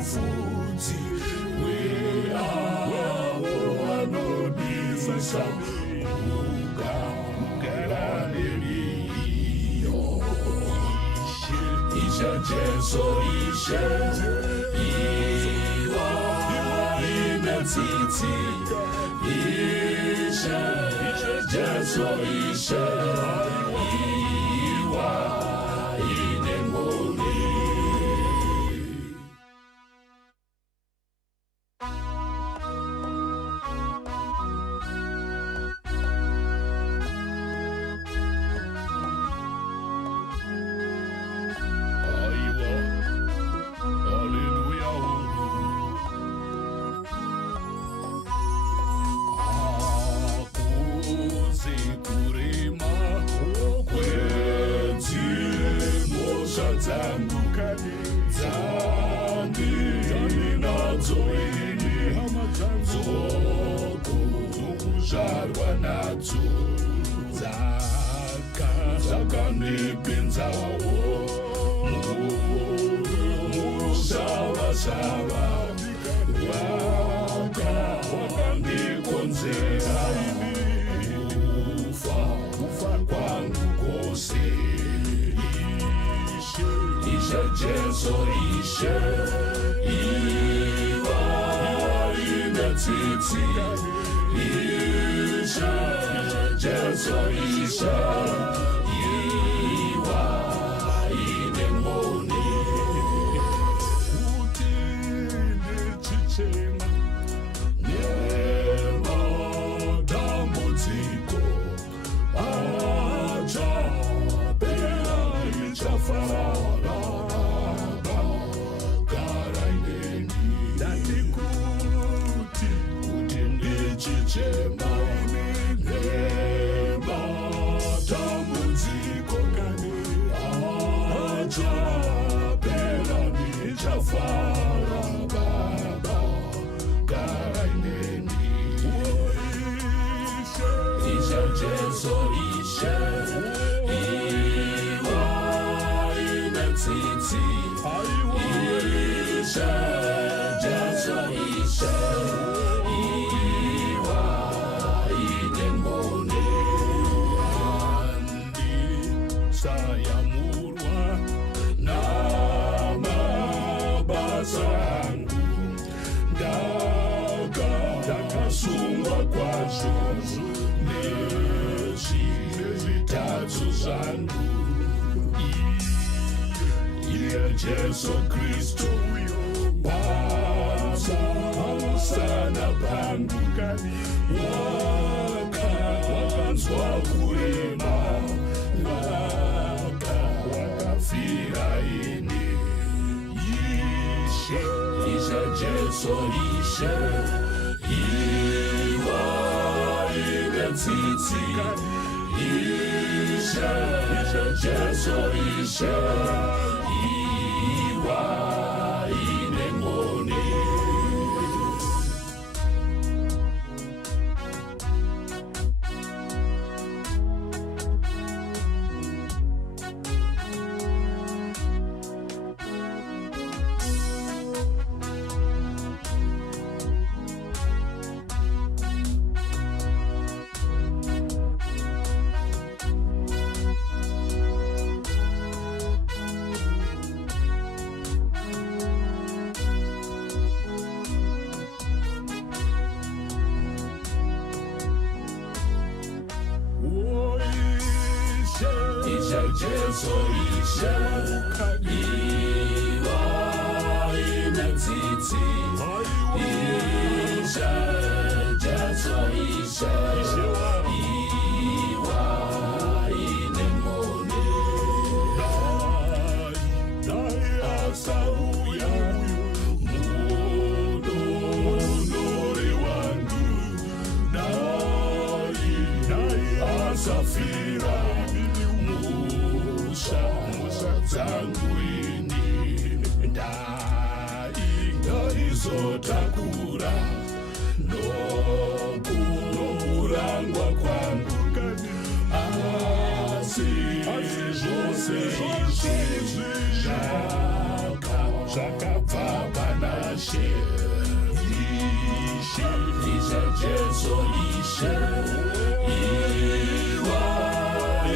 mufudzi weavo vanodisa kugara neriyo. Ishe Jesu Ishe iwa ine tsitsi. Ishe Jesu Ishe iwa ine ngoni. Zvarwa nadzo dzakanipinzawo murusavasava wakandikonzera kufa kwangu kose. Ishe Jesu Ishe iva ine tsitsi. Ishe Jesu Ishe iwa ine ngoni. Kuti ndichichema nematambudziko achapera ichafarara gara ineni. Ndandikuti ndichichema nematambudziko kani achapera nichafara baba gara ineni. Ishe Jesu Ishe iwa ine tsitsi. Ishe Jesu Ishe iwa ine ngoni. Sayamurwa namabasa angu ndakasungwa kwazvo nezvitatso zvangu. Iye Jesu Kristu pamusana pangu wakanzwa kurema wakafira ini. Ishe Jesu Ishe iwa ine tsitsi. Ishe Jesu Ishe iwa ine ngoni. Jesu Ishe iwa ine tsitsi. Ishe Jesu Ishe iwa ine ngoni. Asauya mudonori wangu asafira musha dzangu ini. Ndaizotakura nokurangwa kwangu asi zvose izvi zvakabva pana Jesu ishe iwa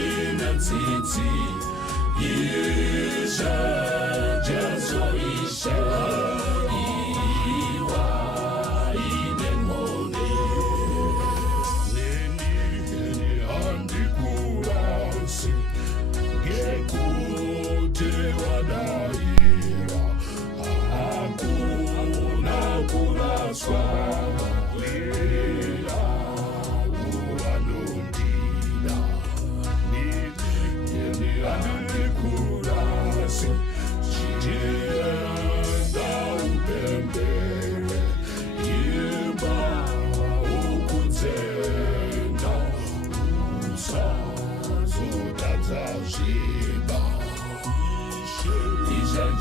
inetsitsi ishe Jesu ishe iwa inemone neni andikurasi ngekuti wadaira hakuna kuraswa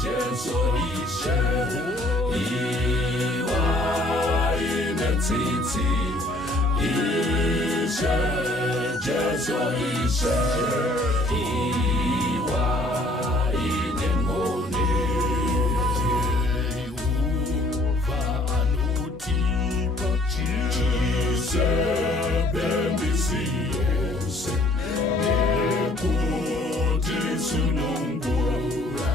Jesu ishe iwa inetsitsi ishe Jesu ishe iwa inemone Jehova anutipa chisebembisi yose nekuti sunungura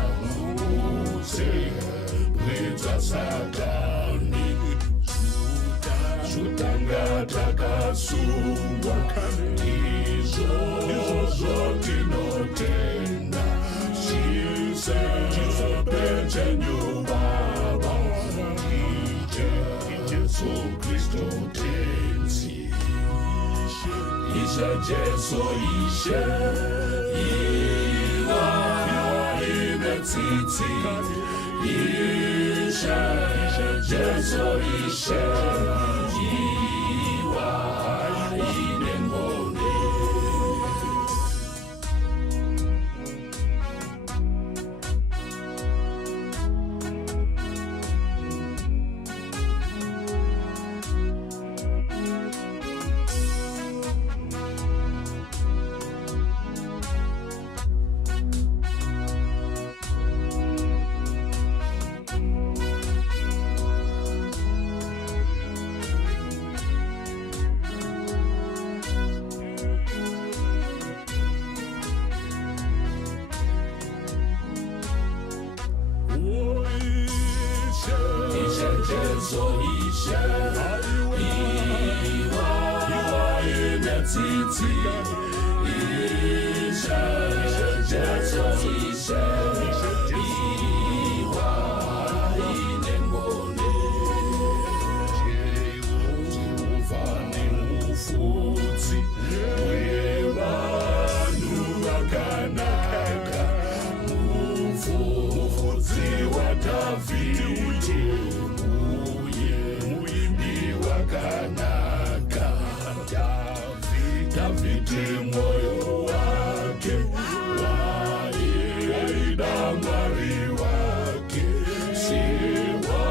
Bwita Satani Shutanga takasungwa Izvo tinotenda Chisepeche nyubaba Jesu Kristo tenzi Ishe Jesu ishe Iwa inetsitsi Ishe Jesu ishe iwa inemone Jesu ishe iwa inetsitsi ishe Jesu ishe iwa inemone Jehova ni mufudzi wevanhu vakanaka mufudzi waDhavhidhi Kanaka Davhidhi moyo wake waida Mwari wake siwa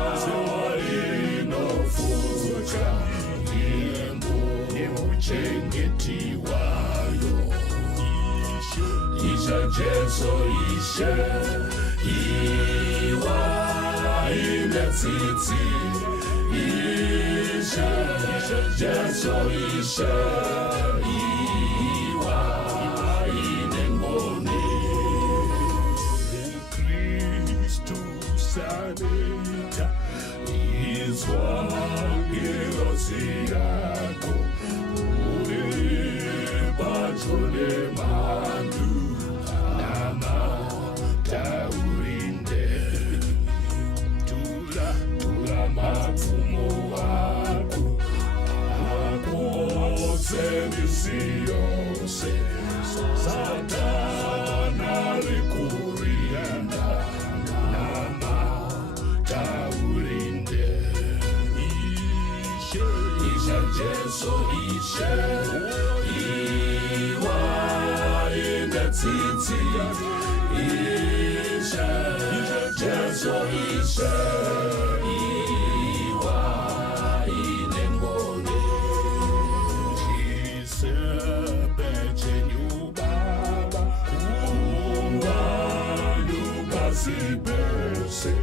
inofuta nyimbo yemuchengeti wayo Ishe Jesu ishe iwa inetsitsi Ishe Jesu ishe iwa inemone Kristu saneta izwa ngerozi yako uribacho nemandu Namata Urinde Tula mapfumo wako akose yose Satana rikurinda Namata Urinde Ishe Jesu ishe iwa inetsitsi Ishe Jesu ishe iwa inemone Chisepeche nyubaba Sibese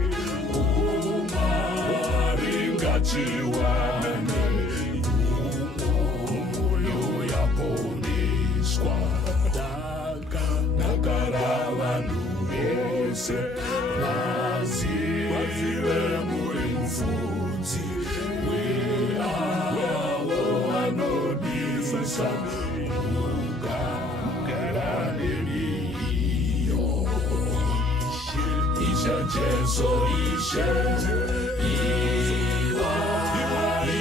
umaringa chiwane samuka galaneliyo isha Jesu ishe iwa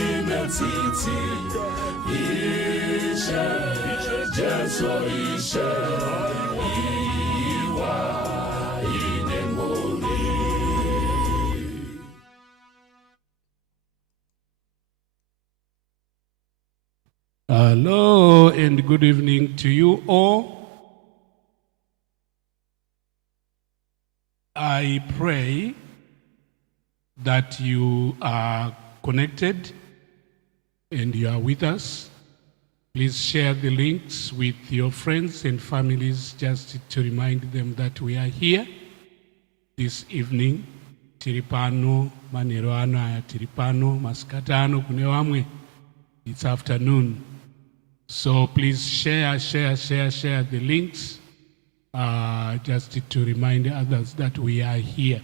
inatiti ishe Jesu ishe iwa inengoli. Hello and good evening to you all. I pray that you are connected and you are with us. Please share the links with your friends and families just to remind them that we are here this evening. Tiripano, manero ano aya tiripano, maskatano kune wamwe. It's afternoon. So please share the links just to remind others that we are here.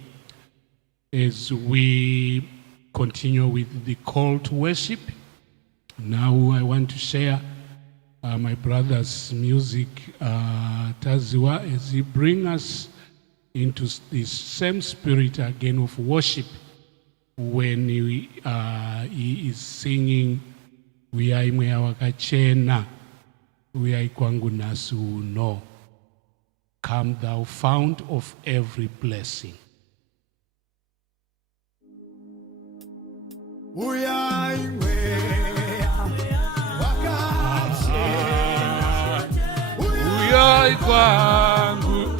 As we continue with the call to worship, now I want to share my brother's music, Taziwa, as he brings us into this same spirit again of worship when he is singing Uyaimwe wakachena, uyai kwangu nasu no. Come thou fount of every blessing. Uyaimwe wakachena, Uyai kwangu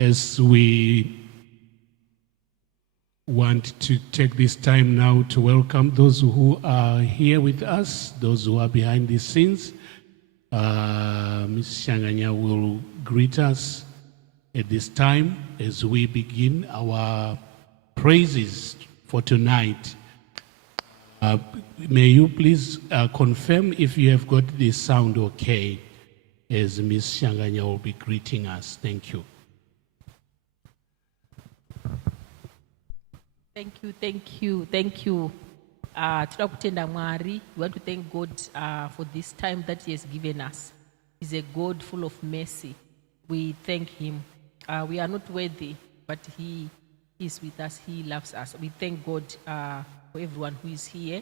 As we want to take this time now to welcome those who are here with us, those who are behind the scenes. Ms. Shanganya will greet us at this time as we begin our praises for tonight. May you please confirm if you have got the sound okay as Ms. Shanganya will be greeting us. Thank you. Thank you. Toda kutenda Mwari, we want to thank God for this time that He has given us. He's a God full of mercy. We thank Him. We are not worthy, but He is with us. He loves us. We thank God for everyone who is here.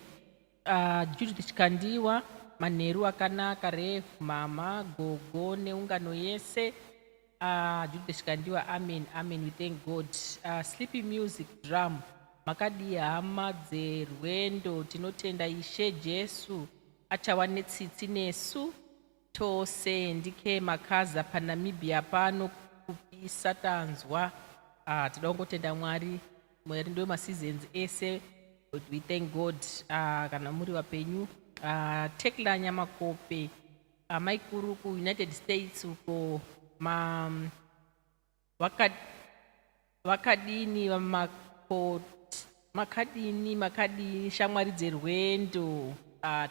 Judith Chikandiwa, Maneru akanaka, Rev, Mama, Gogo, neungano yese. Judith Chikandiwa, amen. We thank God. Sleepy music, drum. Makadi hama dzerwendo tinotenda Ishe Jesu achawa netsitsi nesu tose ndike makaza paNamibia pano kupisa tanzwa tinoda kungotenda Mwari ndiwo maseasons ese, but we thank God kana muri wapenyu Tekla Nyamakope maikuru ku United States uko wakadini makadini shamwari dzerwendo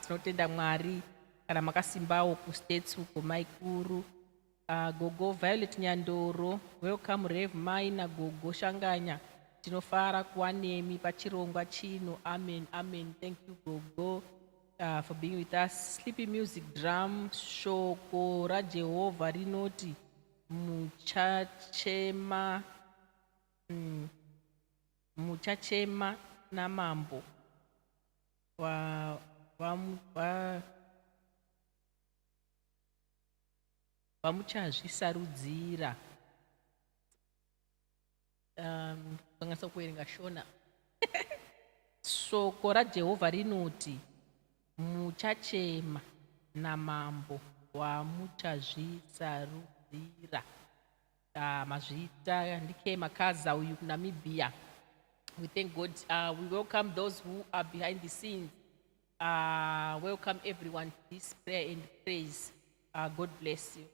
tinotenda Mwari kana makasimbawo ku States uko maikuru Gogo Violet Nyandoro, welcome Rev Maina Gogo Shanganya, tinofara kuwa nemi pachirongwa chino. Amen. Thank you Gogo for being with us. Sleepy music, drum, shoko ra Jehovah rinoti muchachema na mambo vamuchazvisarudzira. Kwanasa kuerenga shona. Shoko raJehovha rinoti muchachema na mambo vamuchazvisarudzira. Mazvita ndike makaza uyu kuNamibia. We thank God. We welcome those who are behind the scenes. Welcome everyone to this prayer and praise. God bless you.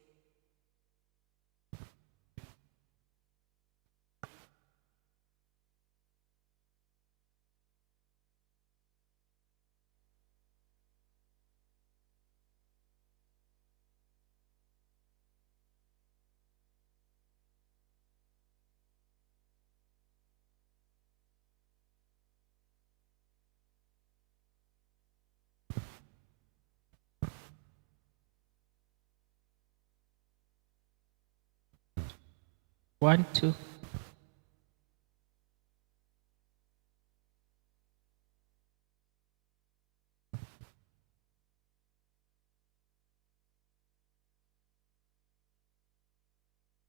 One, two.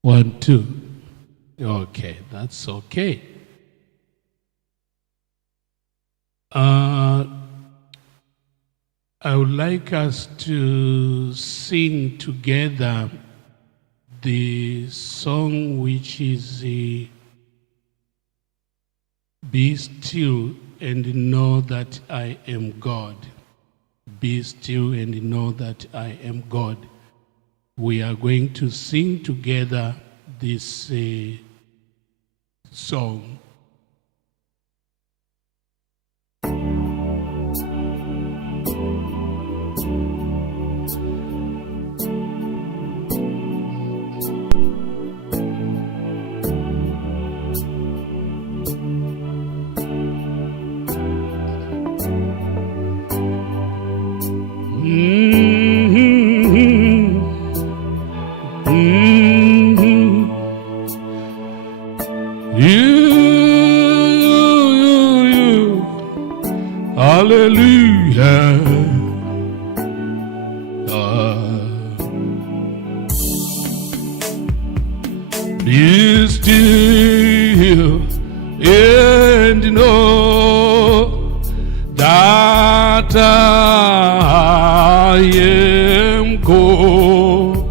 One, two. Okay, that's okay. I would like us to sing together the song which is Be Still and Know That I Am God. Be still and know that I am God. We are going to sing together this song. Hallelujah. Be still and know that I am God.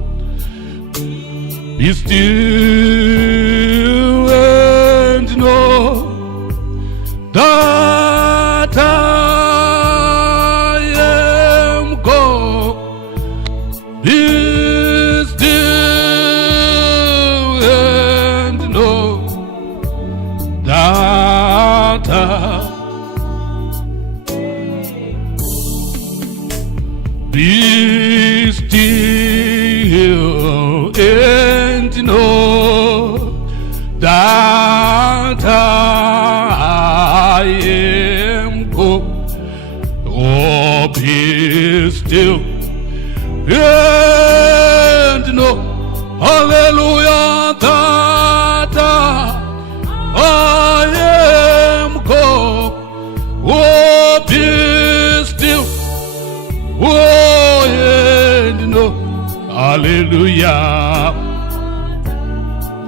Be still and know that I am God. Be still and know that be still and know that I am God. Oh, be still and know, hallelujah, that I am God. Oh, be still, oh, and know, hallelujah.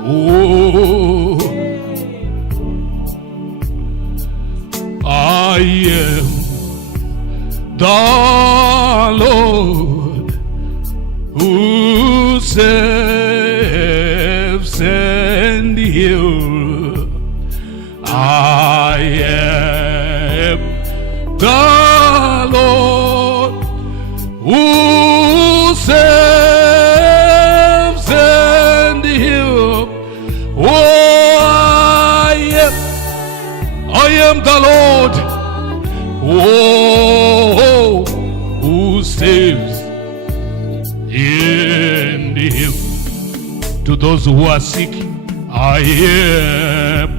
Oh, I am the Lord who saves and heals. I am the Lord who saves and heals. Oh, I am the Lord, oh, who saves and heals. To those who are sick, I am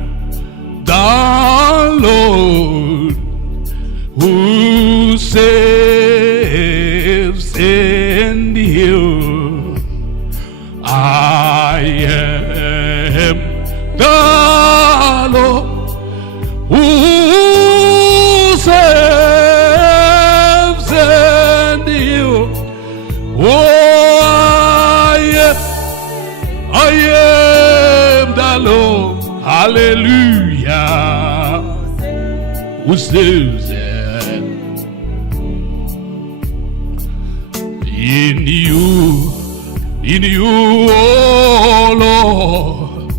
the Lord who saves and heals. I am the Lord who saves and heals. Oh, I am the Lord, hallelujah, who saves and in you, oh Lord,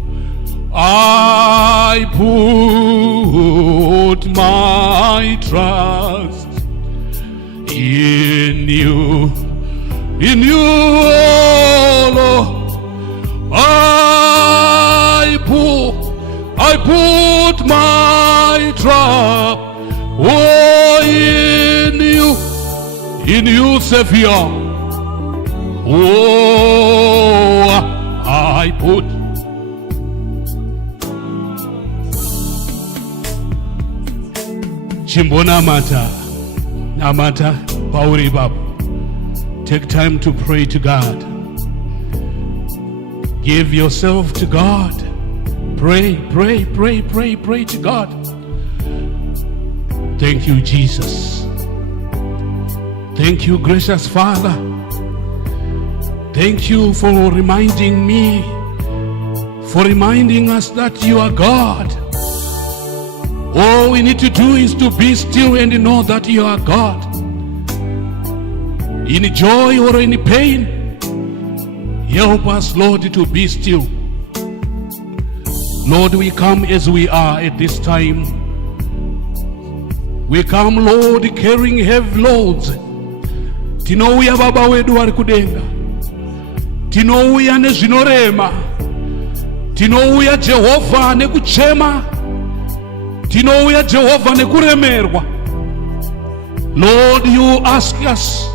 I put my trust. In you, oh Lord, I put my trust. Oh, in you, Savior. Oh, I put Chimbonamata, Namata Urinde. Take time to pray to God. Give yourself to God. Pray to God. Thank you, Jesus. Thank you, gracious Father. Thank you for reminding me, for reminding us that you are God. All we need to do is to be still and know that you are God. In joy or in pain, help us, Lord, to be still. Lord, we come as we are at this time. We come, Lord, carrying heavy loads. Tinouya Baba wedu vari kudenga. Tinouya nezvinorema. Tinouya Jehovah nekuchema. Tinouya Jehovah nekuremerwa. Lord, you ask us,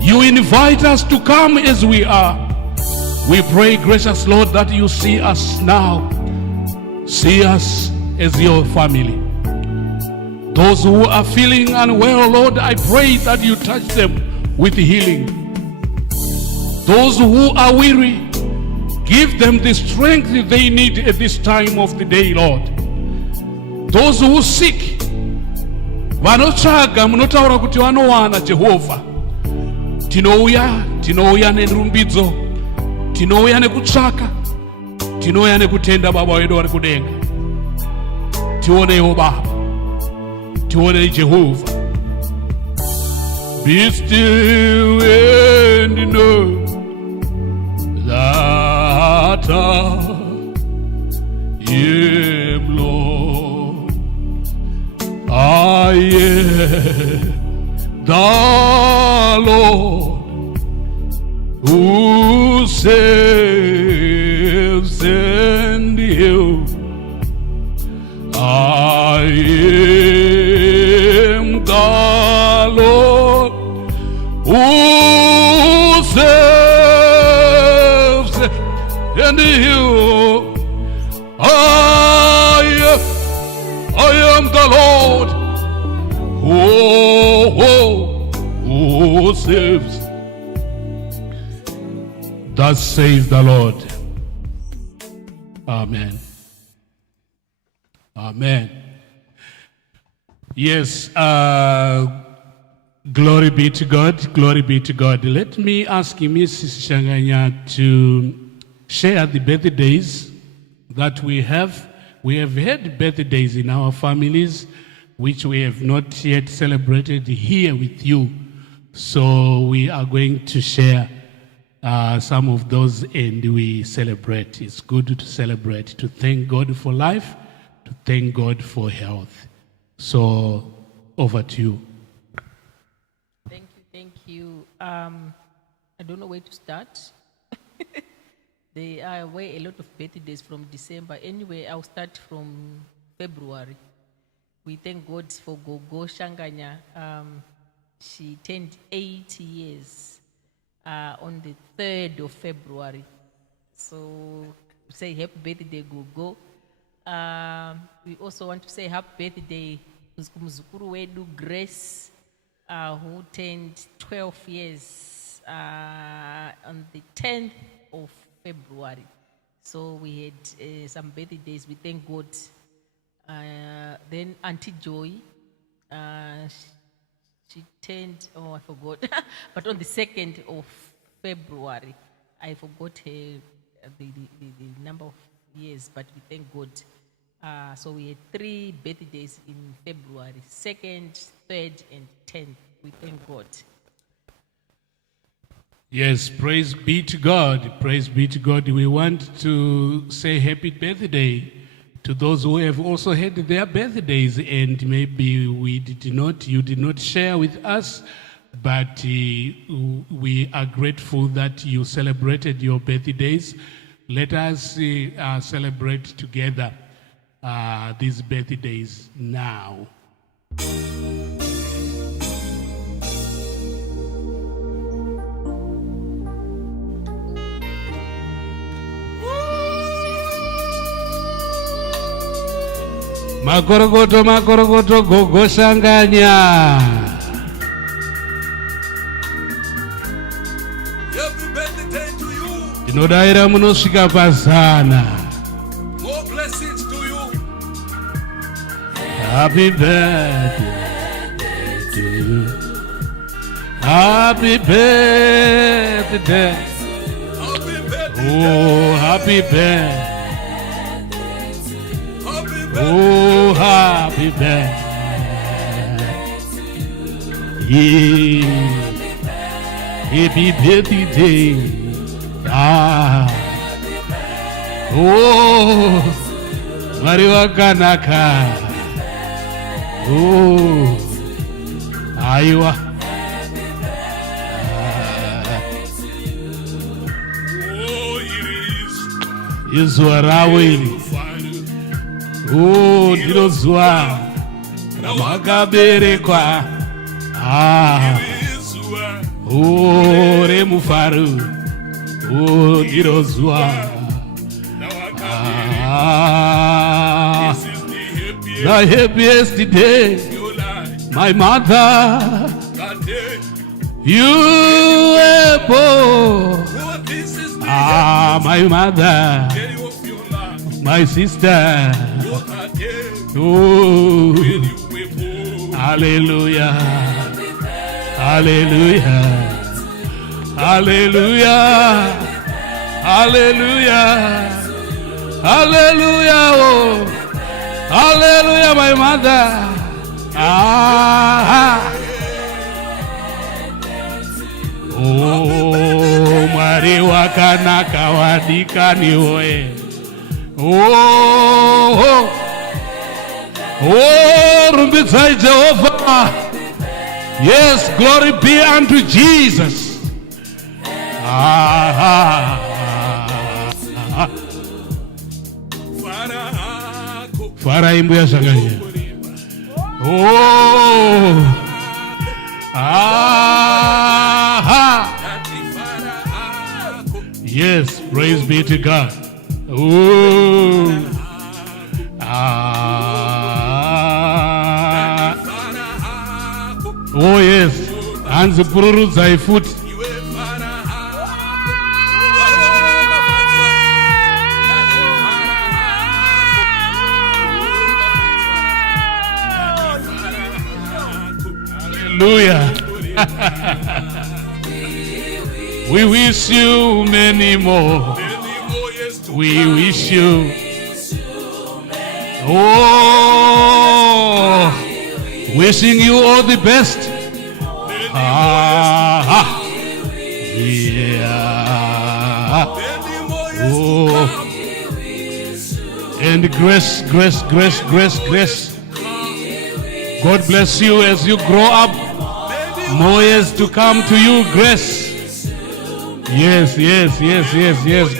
you invite us to come as we are. We pray, gracious Lord, that you see us now. See us as your family. Those who are feeling unwell, Lord, I pray that you touch them with healing. Those who are weary, give them the strength they need at this time of the day, Lord. Those who are sick, vanotsvaga munotaura kuti vanowana Jehovah. Tinouya nerumbidzo, tinouya nekutsvaka, tinouya nekutenda Baba wedu vari kudenga. Tionewo Baba, tione Jehovah. Be still and know that am Lord. I am the Lord who saves and heals. I am the Lord who saves and heals. I am the Lord who saves. Thus says the Lord. Amen. Amen. Yes, glory be to God, glory be to God. Let me ask Mrs. Shanganya to share the birthdays that we have. We have had birthdays in our families, which we have not yet celebrated here with you. So we are going to share some of those and we celebrate. It's good to celebrate, to thank God for life, to thank God for health. So over to you. Thank you. I don't know where to start. There were a lot of birthdays from December. Anyway, I'll start from February. We thank God for Gogo Shanganya. She turned 80 years on the 3rd of February. So say happy birthday, Gogo. We also want to say happy birthday to Mzukuru Wedu Grace, who turned 12 years on the 10th of February. So we had some birthdays. We thank God. Then Auntie Joy, she turned, I forgot, but on the 2nd of February, I forgot her, the number of years, but we thank God. So we had 3 birthdays in February, 2nd, 3rd, and 10th. We thank God. Yes, praise be to God. Praise be to God. We want to say happy birthday to those who have also had their birthdays and maybe you did not share with us, but we are grateful that you celebrated your birthdays. Let us celebrate together these birthdays now. Makorogoto Gogo Shanganya. Happy birthday to you. Tinodaira munosvika pasana. More blessings to you. Happy birthday to you. Happy birthday. Happy birthday. Oh, happy birthday. Happy birthday. Oh, happy birthday. Yeah. Happy birthday. Ah. Oh, Mwari wakanaka. Oh, aiwa. Oh, it is. Izuwa rawo ili. Oh, ndiro zuwa ramakaberekwa. Ah. Oh, remufaru. Oh, ndiro zuwa. Ah. The happiest day, my mother, you were born. Ah, my mother, my sister. Oh, hallelujah, hallelujah, hallelujah, hallelujah, hallelujah, oh, hallelujah, my mother. Ah, oh, Mwari Mwari wakanaka wadikani oye. Oh, rumbidzai Jehovah. Yes, glory be unto Jesus. Fara imbu ya shanganya. Oh, yes, praise be to God. Oh, oh yes, hanzi pururudzai futi. Hallelujah. We wish you many more. We wish you. Oh, wishing you all the best. Yeah. Oh. And grace. God bless you as you grow up. More years to come to you, grace. Yes.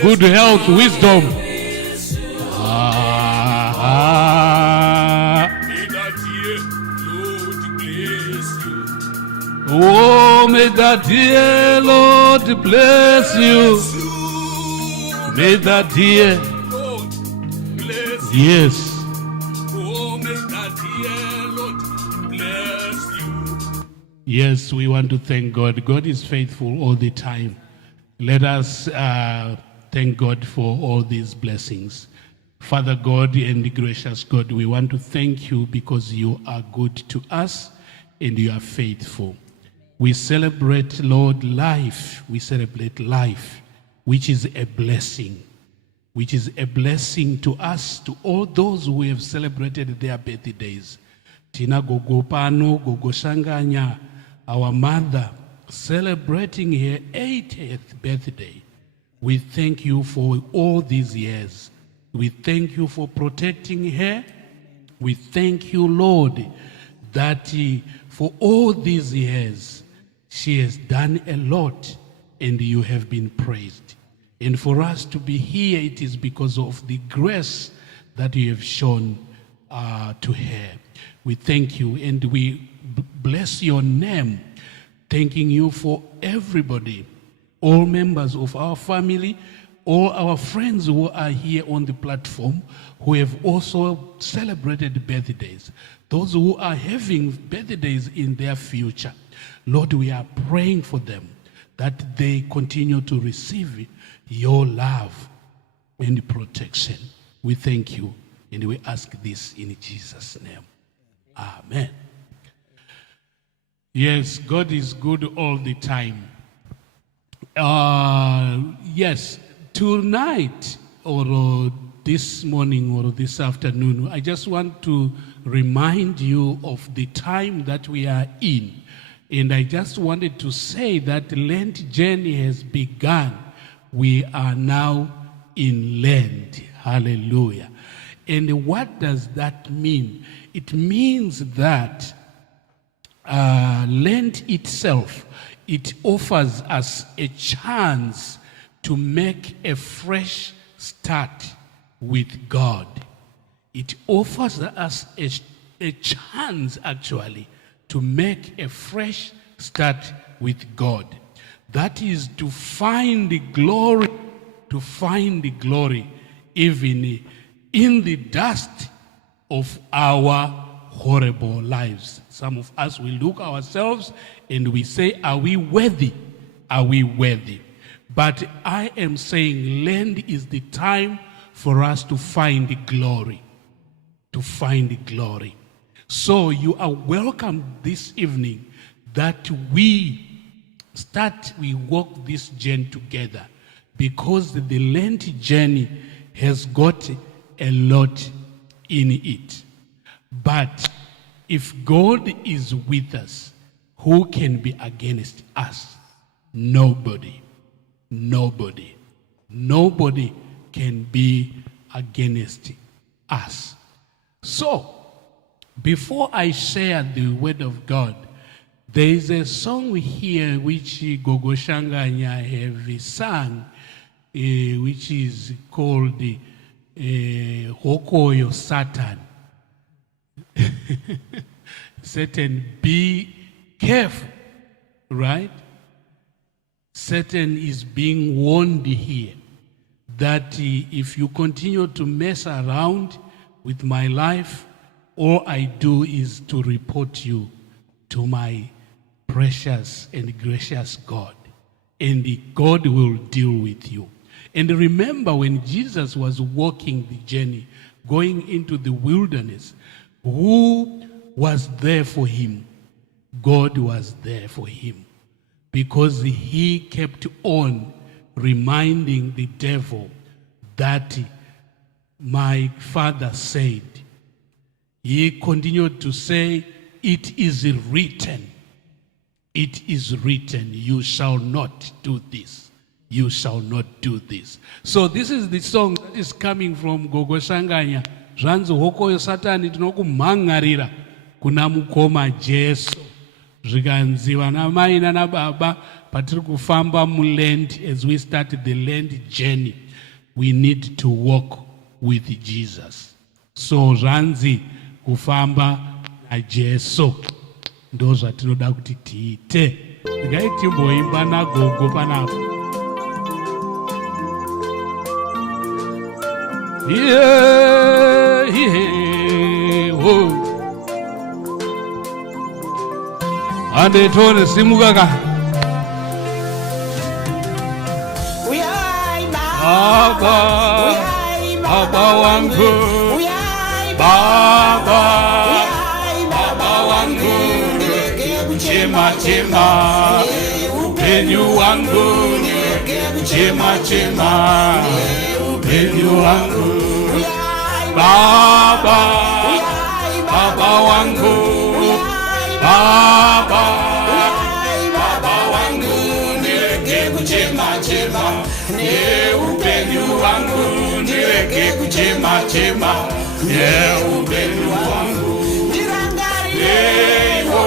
Good health, wisdom. Oh, may that dear Lord bless you. May that dear. Yes. Yes, we want to thank God. God is faithful all the time. Let us thank God for all these blessings. Father God and gracious God, we want to thank you because you are good to us and you are faithful. We celebrate, Lord, life. We celebrate life, which is a blessing. Which is a blessing to us, to all those who have celebrated their birthdays. Tina gogo pano, gogo shanganya, our mother, celebrating her 80th birthday. We thank you for all these years. We thank you for protecting her. We thank you, Lord, that for all these years, she has done a lot and you have been praised. And for us to be here, it is because of the grace that you have shown to her. We thank you and we bless your name, thanking you for everybody, all members of our family, all our friends who are here on the platform who have also celebrated birthdays, those who are having birthdays in their future. Lord, we are praying for them that they continue to receive your love and protection. We thank you and we ask this in Jesus' name. Amen. Yes, God is good all the time. Yes, tonight or this morning or this afternoon, I just want to remind you of the time that we are in. And I just wanted to say that Lent journey has begun. We are now in Lent. Hallelujah. And what does that mean? It means that Lent itself, it offers us a chance to make a fresh start with God. It offers us a chance actually to make a fresh start with God. That is to find the glory, even in the dust of our horrible lives. Some of us will look ourselves and we say, are we worthy? Are we worthy? But I am saying Lent is the time for us to find the glory. To find the glory. So you are welcome this evening that we walk this journey together, because the Lent journey has got a lot in it. But if God is with us, who can be against us? Nobody. Nobody. Nobody can be against us. So, before I share the word of God, there is a song here which Gogo Shanganya have sung, which is called Hokoyo Satan. Satan, be careful, right? Satan is being warned here that if you continue to mess around with my life, all I do is to report you to my precious and gracious God, and God will deal with you. And remember, when Jesus was walking the journey, going into the wilderness, who was there for him? God was there for him, because he kept on reminding the devil that my Father said. He continued to say, it is written. It is written, you shall not do this. You shall not do this. So this is the song that is coming from Gogo Shanganya. Zvanzi hokoyo Satani tinokumhangarira kuna mukoma Jesu. Zvikanzi vana mai nana baba patiri kufamba Lent, as we start the Lent journey, we need to walk with Jesus. So zvanzi kufamba naJesu ndo zvatinoda kuti tiite. Ndingaitimboimba naGogo panapo. Yeah, yeah, whoa. Andetone simukaka. Baba, Baba wangu, Baba, Baba wangu, chema chema, upenyu wangu, chema chema, upenyu wangu, Baba, Baba wangu, Baba, Baba wangu, nileke kuchema chema, ne upenyu wangu, nileke kuchema chema, ne upenyu wangu, Leyo,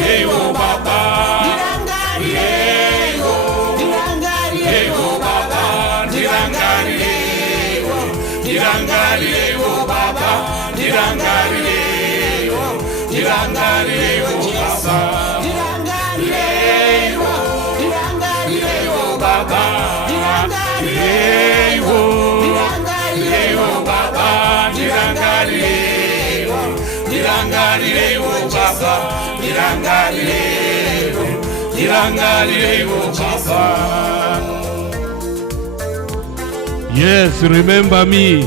Leyo Baba, Leyo, Leyo Baba, Dirangari Leyo Baba, Dirangari Leyo, Dirangari Leyo Baba, Leyo, Leyo Baba, Leyo, Leyo Baba, Dirangari Leyo, Dirangari Leyo Baba, Dirangari Leyo, Dirangari Leyo Baba. Yes, remember me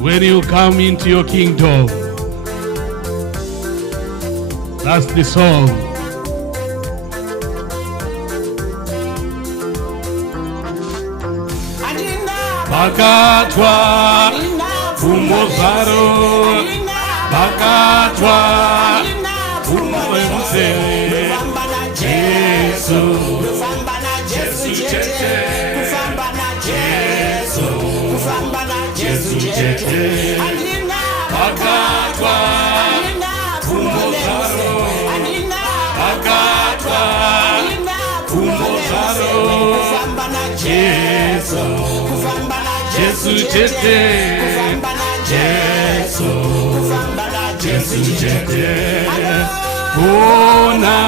when you come into your kingdom. That's the song. Bakatwa umozaro, bakatwa umozemse, Jesu, Jesu chete, Jesu chete, bakatwa umozaro, bakatwa umozaro, Jesu, Jesu chete, Jesu, Jesu chete, Gona,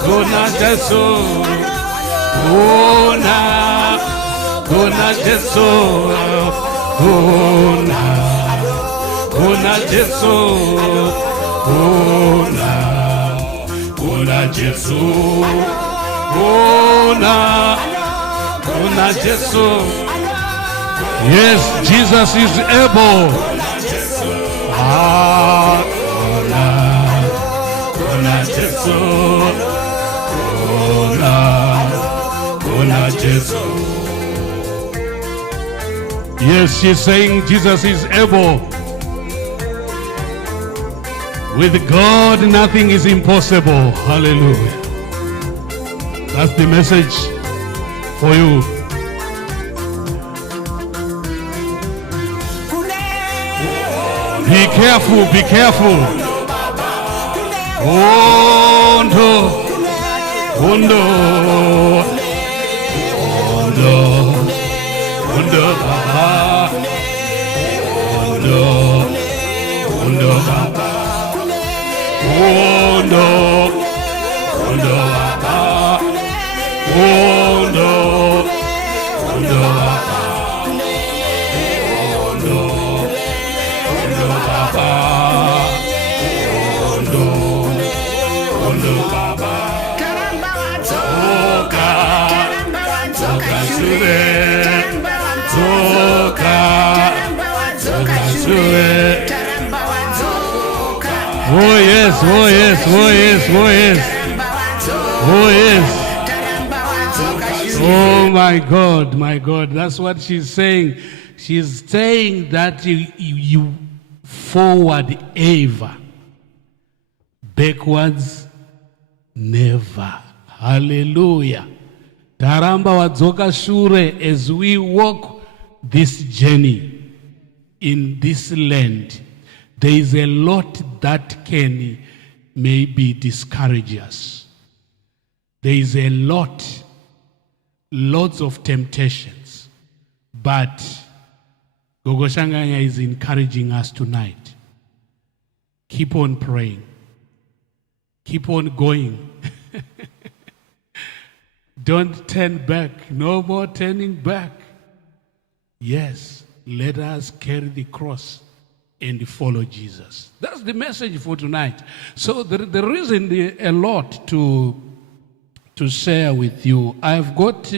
Gona Jesu, Gona, Gona Jesu, Gona, Gona Jesu, Gona, Gona Jesu, Gona, Gona Jesu. Yes, Jesus is able. Ah, Gona, Gona Jesu, Gona, Gona Jesu. Yes, she's saying Jesus is able. With God, nothing is impossible. Hallelujah. That's the message for you. Be careful, be careful. Ondo, ondo, ondo, ondo baba, ondo, ondo baba, ondo, ondo baba, ondo, ondo baba, ondo, ondo baba, ondo, ondo baba. Toka, toka sure, toka, toka sure. Oh yes, oh yes, oh yes, oh yes, oh yes. Oh my God, that's what she's saying. She's saying that you forward ever, backwards never. Hallelujah. Taramba wadzoka shure as we walk this journey in this land. There is a lot that can maybe discourage us. There is a lots of temptations. But Gogo Shanganya is encouraging us tonight. Keep on praying. Keep on going. Don't turn back. No more turning back. Yes, let us carry the cross and follow Jesus. That's the message for tonight. So there isn't a lot to share with you. I've got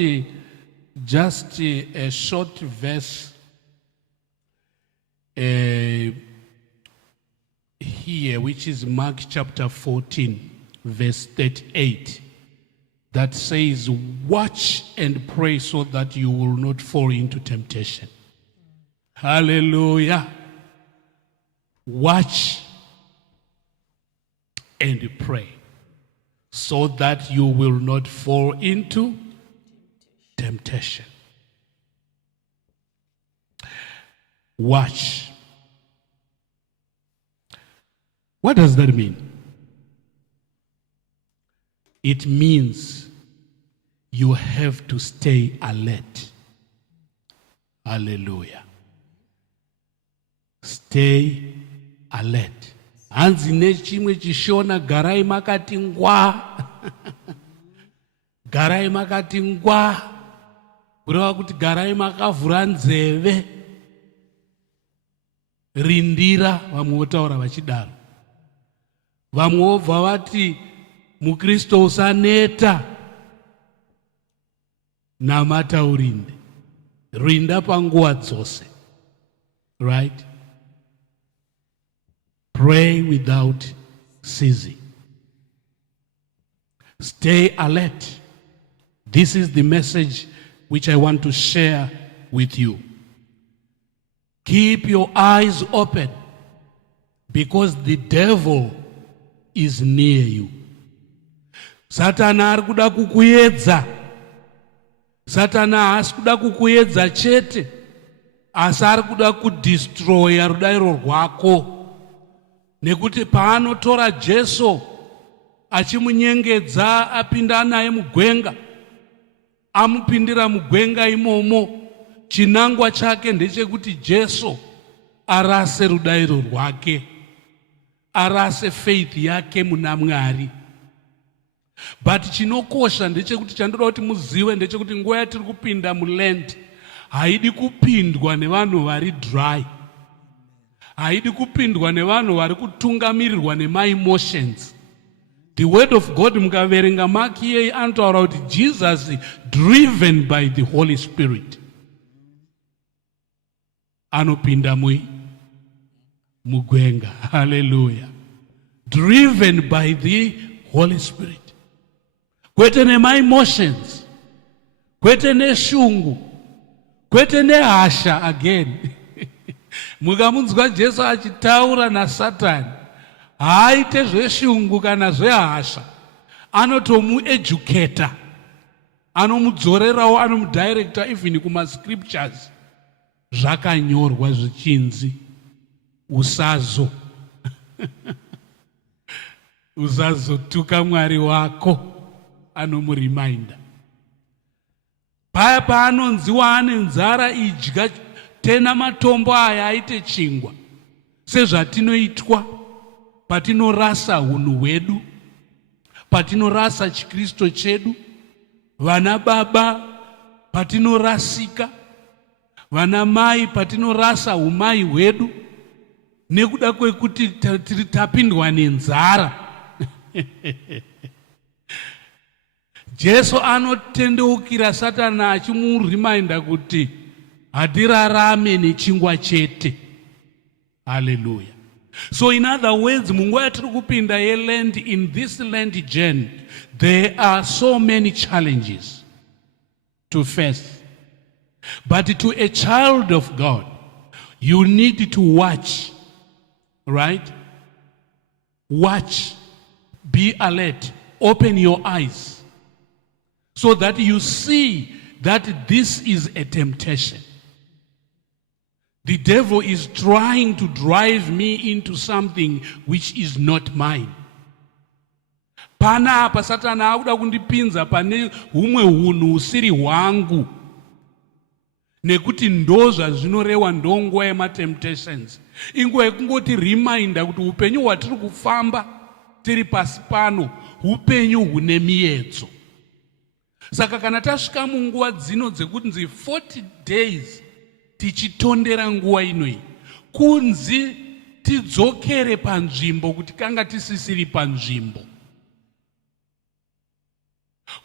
just a short verse here, which is Mark chapter 14, verse 38, that says, watch and pray so that you will not fall into temptation. Hallelujah. Watch and pray so that you will not fall into temptation. Watch. What does that mean? It means you have to stay alert. Hallelujah. Stay alert. Hanzi nechimwe chishona garai makati ngwa. Garai makati ngwa. Kureva kuti garai makavhura nzeve. Rindira, vamwe votaura vachidaro. Vamwe vobva vati mukristo usaneta. Namata Urinde. Rinda panguva dzose. Right? Pray without ceasing. Stay alert. This is the message which I want to share with you. Keep your eyes open because the devil is near you. Satana ari kuda kukuedza. Satana haasi kuda kukuedza chete, asi ari kuda kudestroya rudairo rwako. Nekuti paanotora Jesu achimunyengedza apinda naye mugwenga, amupindira mugwenga imomo, chinangwa chake ndechekuti Jesu arase rudairo rwake, arase faith yake muna Mwari. But chinokosha ndechekuti chandoda kuti muzive ndechekuti nguva yatiri kupinda muLent haidi kupindwa nevanhu vari dry. Haidi kupindwa nevanhu vari kutungamirirwa nema emotions. The word of God mukaverenga Mark iye anotaura kuti Jesus driven by the Holy Spirit anopinda mugwenga. Hallelujah. Driven by the Holy Spirit. Kwete nema emotions, kwete neshungu, kwete nehasha again. Mukamunzwa Jesu achitaura na Satani, haaite zveshungu kana zvehasha, anotomueducator anomudzorerawo, anomudirecta even kumascriptures. Zvakanyorwa zvichinzi usazotuka Mwari wako, anomuriminda. Paya paanonzi waane nzara idya tena matombo aya aite chingwa, sezvatinoitwa patinorasa hunhu hwedu, patinorasa chikristo chedu, vana baba patinorasika, vana mai patinorasa umai hwedu, nekuda kwekuti tapindwa nenzara. Jesu anotendeukira Satani achimuriminda kuti hatirarame nechingwa chete. Hallelujah. So in other words, munguva yatiri kupinda yeLent, in this Lent journey, there are so many challenges to face. But to a child of God, you need to watch, right? Watch, be alert, open your eyes, so that you see that this is a temptation. The devil is trying to drive me into something which is not mine. Panapa Satani akuda kundipinza pane humwe hunhu husiri hwangu, nekuti ndozva zvinorewa ndonguva yematemptations. Inguva yekungoti riminda kuti upenyu hwatiri kufamba tiri pasi pano upenyu hune miedzo. Saka kana tasvika munguva dzino dzekunzi 40 days tichitondera nguva inoi, kunzi tidzokere panzvimbo kuti kanga tisisiri panzvimbo,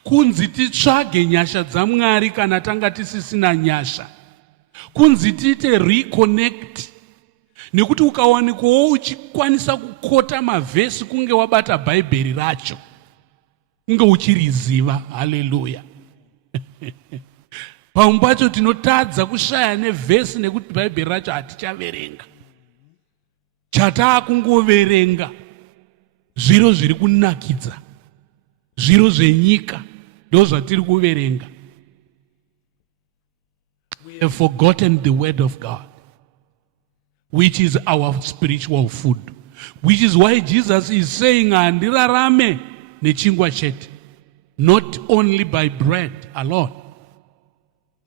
kunzi titsvage nyasha dzaMwari kana tanga tisisina nyasha, kunzi tiite reconnect. Nekuti ukawanikwawo uchikwanisa kukota mavhesi kunge wabata bhaibheri racho, kunge uchiriziva. Haleluya. Pamwe pacho tinotadza kushaya nevhesi nekuti bhaibheri racho hatichaverenga. Chataakungoverenga zviro zviri kunakidza, zviro zvenyika ndo zvatiri kuverenga. We have forgotten the word of God, which is our spiritual food, which is why Jesus is saying, handirarame nechingwa chete, not only by bread alone.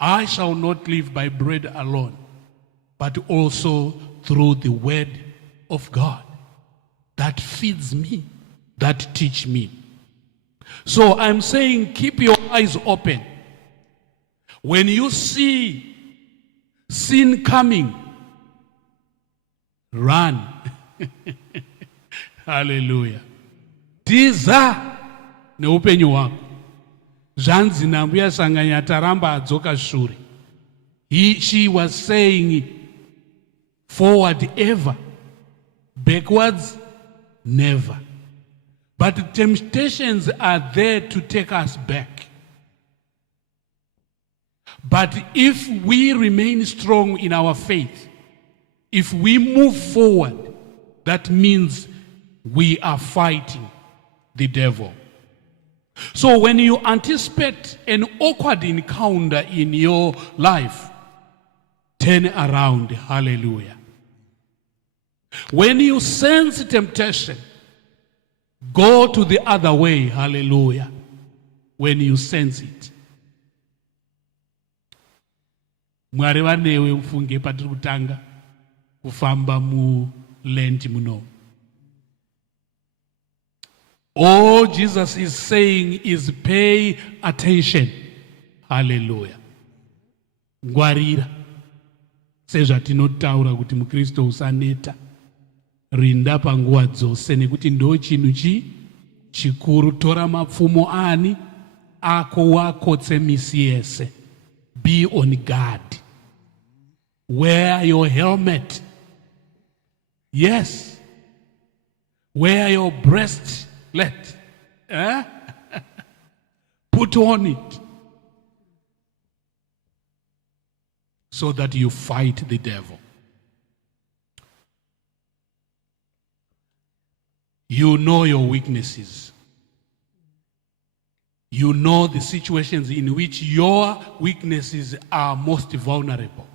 I shall not live by bread alone, but also through the word of God that feeds me, that teach me. So I'm saying, keep your eyes open. When you see sin coming, run. Hallelujah. Tiza neupenyu hwako. Zvanzi nambuya Sanganya taramba adzoka shure. She was saying, forward ever, backwards never. But the temptations are there to take us back. But if we remain strong in our faith, if we move forward, that means we are fighting the devil. So when you anticipate an awkward encounter in your life, turn around. Hallelujah. When you sense temptation, go to the other way. Hallelujah. When you sense it. Mwari vanewe ufunge patiri kutanga kufamba mu Lent muno. All Jesus is saying is pay attention. Hallelujah. Ngwarira. Sezvatinotaura kuti mukristo usaneta. Rinda panguva dzose nekuti ndo chinhu chikuru. Tora mapfumo ani ako wakotse misi yese. Be on guard. Wear your helmet. Yes. Wear your breastplate. Put on it. So that you fight the devil. You know your weaknesses. You know the situations in which your weaknesses are most vulnerable.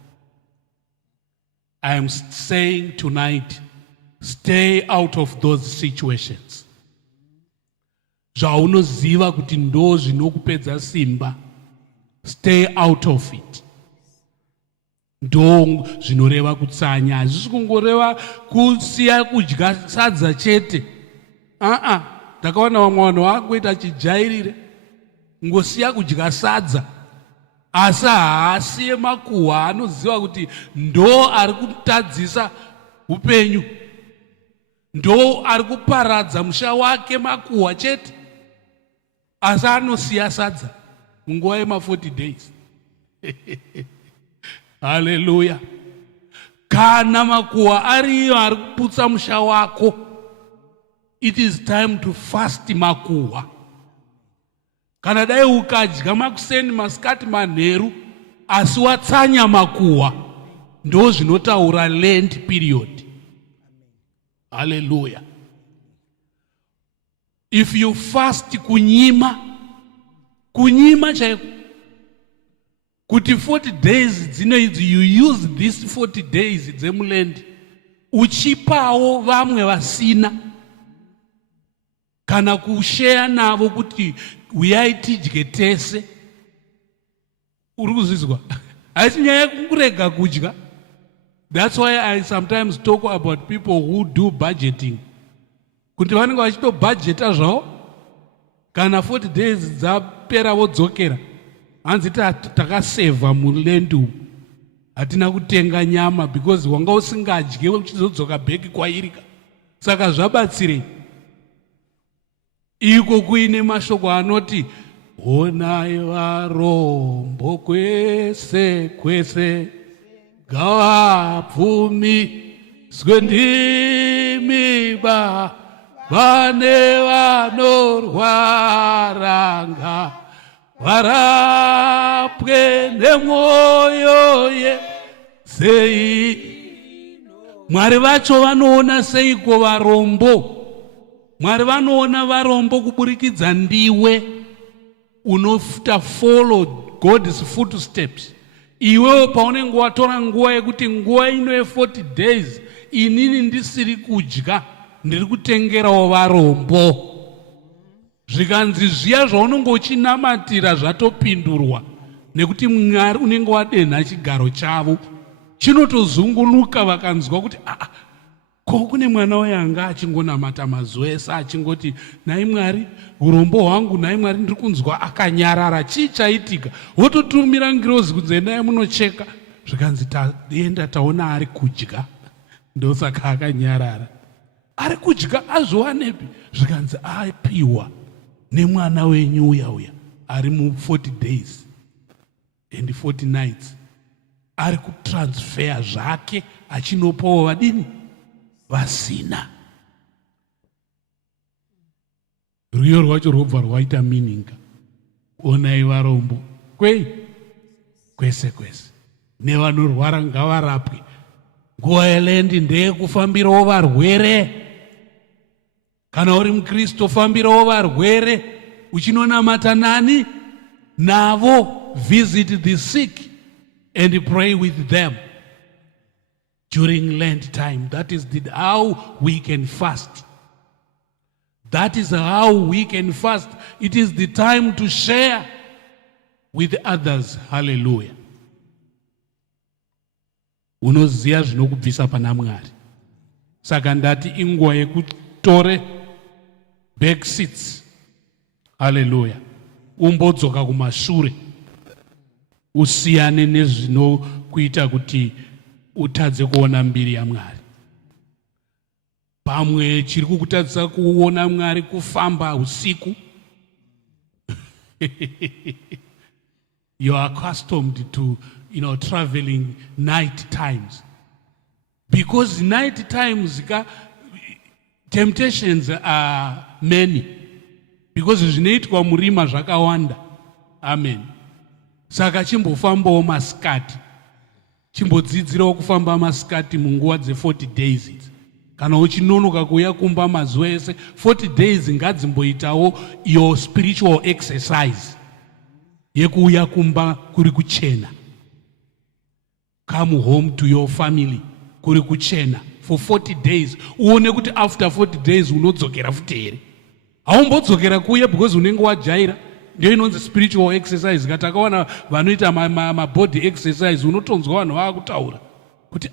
I am saying tonight, stay out of those situations. Zvaunoziva kuti ndo zvinokupedza simba, stay out of it. Ndo zvinoreva kutsanya, hazvisi kungoreva kusiya kudya sadza chete. Ndakaona vamwe vanhu vakuita chijairire ngosiya kudya sadza, asi haasiye makuhwa anoziva kuti ndo ari kutadzisa upenyu, ndo ari kuparadza musha wake makuhwa chete, asi anosiya sadza munguva yema40 days. Haleluya. Kana makuhwa ariyo ari kuputsa musha wako, it is time to fast makuhwa. Kana dai ukadya makuseni, masikati, manheru, asi watsanya makuhwa, ndo zvinotaura Lent period. Hallelujah. If you fast kunyima chaiko, kuti 40 days dzinoidzi, you use these 40 days dzemulend uchipawo vamwe vasina, kana kushare navo kuti uyai tidye tese. Uri kuzvizwa? Haisi nyaya yekurega kudya. That's why I sometimes talk about people who do budgeting. Kuti vanenge vachitobhajeta zvavo, kana 40 days dzapera vodzokera, hanzi takasevha mulendu, hatina kutenga nyama, because wanga usingadye uchizodzoka bheki kwairika. Saka zvabatsirei? Iko kuine mashoko anoti, honai varombo kwese kwese, gavapfumi swendimiba, vane vanorwaranga varapwe nemwoyo yesei. Mwari vacho vanoona seiko varombo? Mwari vanoona varombo kuburikidza ndiwe unofuta follow God's footsteps. Iwewe paunenge watora nguva yekuti nguva ino ye40 days inini ndisiri kudya, ndiri kutengerawo varombo. Zvikanzi zviya zvaunenge uchinamatira zvatopindurwa, nekuti Mwari unenge wadenha chigaro chavo, chinotozungunuka vakanzwa kuti ko kune mwana wayanga achingonamata mazuva ese achingoti nai Mwari urombo hwangu, nai Mwari ndiri kunzwa akanyarara. Chii chaitika? Vototumira ngirozi kunzi endai munocheka. Zvikanzi taenda taona ari kudya, ndosaka akanyarara. Ari kudya azviwanepi? Zvikanzi apiwa nemwana wenyu uya ari mu40 days and 40 nights, ari kutransfer zvake achinopawo vadini? Vasina. Ruyo rwacho robva rwaita meaninga. Onai varombo kwese kwese, nevanorwara ngavarapwe. Nguva yelendi ndeye kufambirawo varwere. Kana uri mukristo, fambirawo varwere uchinonamata nani navo. Visit the sick and pray with them during Lent time. That is how we can fast. That is how we can fast. It is the time to share with others. Hallelujah. Unoziya zvinokubvisa pana Mwari. Saka ndati inguva yekutore back seats. Hallelujah. Umbodzoka kumashure. Usiyane nezvinokuita kuti utadze kuona mbiri yaMwari. Pamwe chiri kukutadzisa kuona Mwari kufamba usiku. You are accustomed to, traveling night times. Because night times, temptations are many. Because zvinoitwa murima zvakawanda. Amen. Saka chimbofambawo masikati. Chimbodzidzirawo kufamba masikati munguva dze40 days. kana uchinonoka kuuya kumba mazuva ese, 40 days ngadzimboitawo your spiritual exercise yekuuya kumba kuri kuchena. Come home to your family kuri kuchena for 40 days. Uone kuti after 40 days unodzokera futi here. Haumbodzokera kuya because unenge wajaira. Ndio inonzi spiritual exercise. Kati akawana vanoita ma body exercise, unotonzwa vanhu vakutaura kuti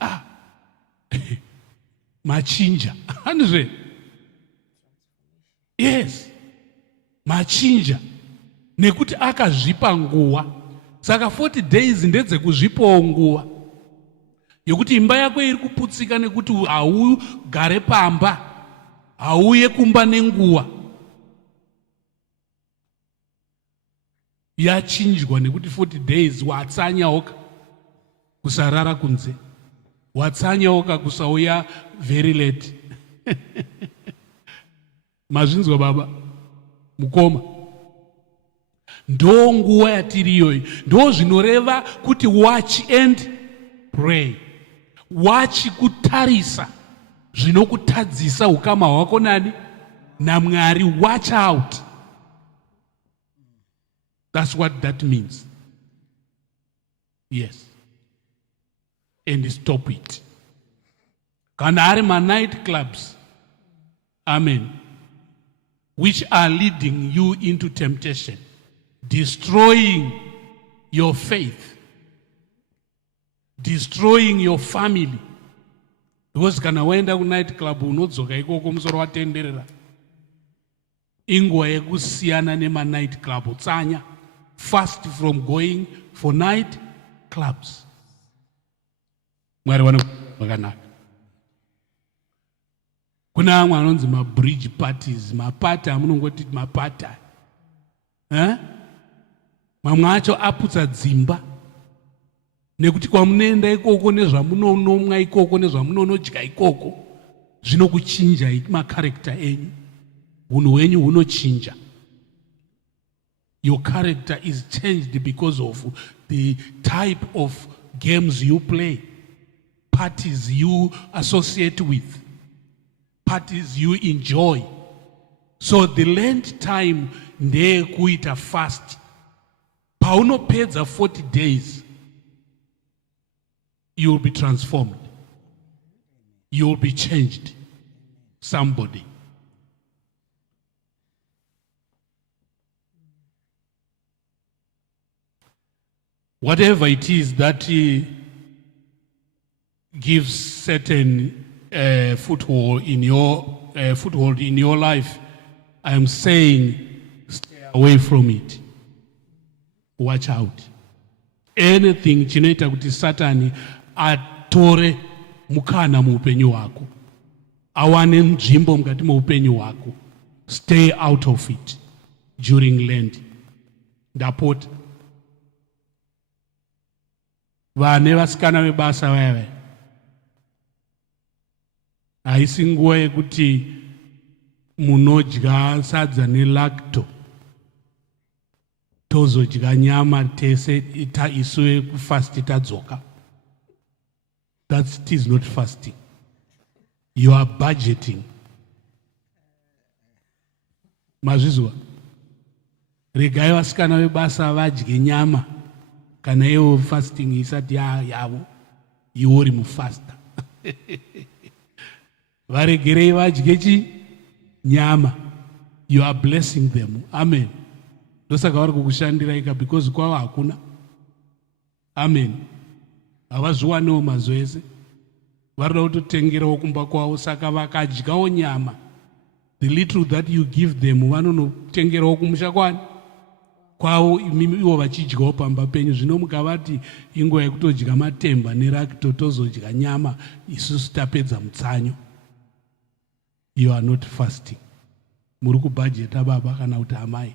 machinja. Handizve? Yes. Machinja. Nekuti akazvipa nguva. Saka 40 days ndedzekuzvipawo nguva yokuti imba yako iri kuputsika nekuti haugare pamba, hauye kumba nenguva. Yachinjwa nekuti 40 days watsanyaoka kusarara kunze, watsanyaoka kusauya very late. Mazvinzwa baba mukoma? Ndo nguva yatiri iyoyi. Ndo zvinoreva kuti watch and pray. Watch kutarisa zvinokutadzisa ukama hwako nani naMwari. Watch out. That's what that means. Yes. And stop it. Kana ari night clubs, amen, which are leading you into temptation, destroying your faith, destroying your family. Because kana waenda ku night club unodzoka ikoko musoro watenderera. Inguva yekusiyana nema night club. Tsanya. Fast from going for night clubs. Mwari wakanaka. Kuna amwe anonzi bridge parties, mapata amunongoti mapata. Mamwe acho aputsa dzimba. Nekuti kwamunoenda ikoko nezvamunonomwa ikoko nezvamunonodya ikoko zvinokuchinja makarekta enyu. Hunhu hwenyu hunochinja. Your character is changed because of the type of games you play, parties you associate with, parties you enjoy. So the Lent time ndeyekuita fast. Paunopedza 40 days, you will be transformed. You will be changed. Somebody. Whatever it is that gives certain foothold in your life, I am saying, stay away from it. Watch out. Anything chinoita kuti Satani atore mukana muupenyu hwako, awane nzvimbo mukati muupenyu hwako, stay out of it during Lent. Ndapota. Vane vasikana vebasa vaya haisi nguva yekuti munodya sadza nelacto tozodya nyama tese isuwe kufasti tadzoka. It is not fasting. You are budgeting. Mazvizwa? Regai vasikana vebasa vadye nyama. Kana iwo fasting isati yavo, iwo uri mufasta. Varegerei vadye nyama. You are blessing them. Amen. Ndosaka vari kukushandira ika because kwavo hakuna. Amen. Havazviwanewo mazuva ese. Varida kutotengerawo kumba kwavo, saka vakadyawo nyama. The little that you give them vanonotengerawo kumusha kwani kwavo, ivo vachidyawo pamba penyu. Zvino mukavati inguva yekutodya matemba neracto tozodya nyama isusu tapedza mutsanyo. You are not fasting. Muri kubhajeta baba kana kuti amai.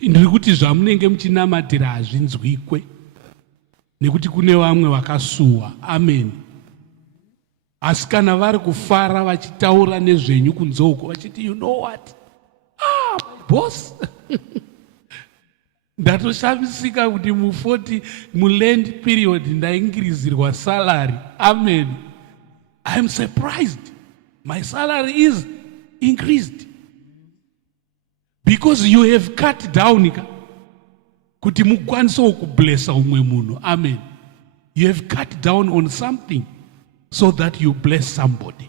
Ndiri kuti zvamunenge muchinamatira hazvinzwikwe nekuti kune vamwe vakasuwa. Amen. Asi kana vari kufara vachitaura nezvenyu kunzoko vachiti, you know what, my boss. Ndatoshamisika kuti mu-40 mu-Lent period ndaingirizirwa salary. Amen. I am surprised. My salary is increased. Because you have cut down. Kuti mukwanise kublessa umwe munhu. Amen. You have cut down on something so that you bless somebody.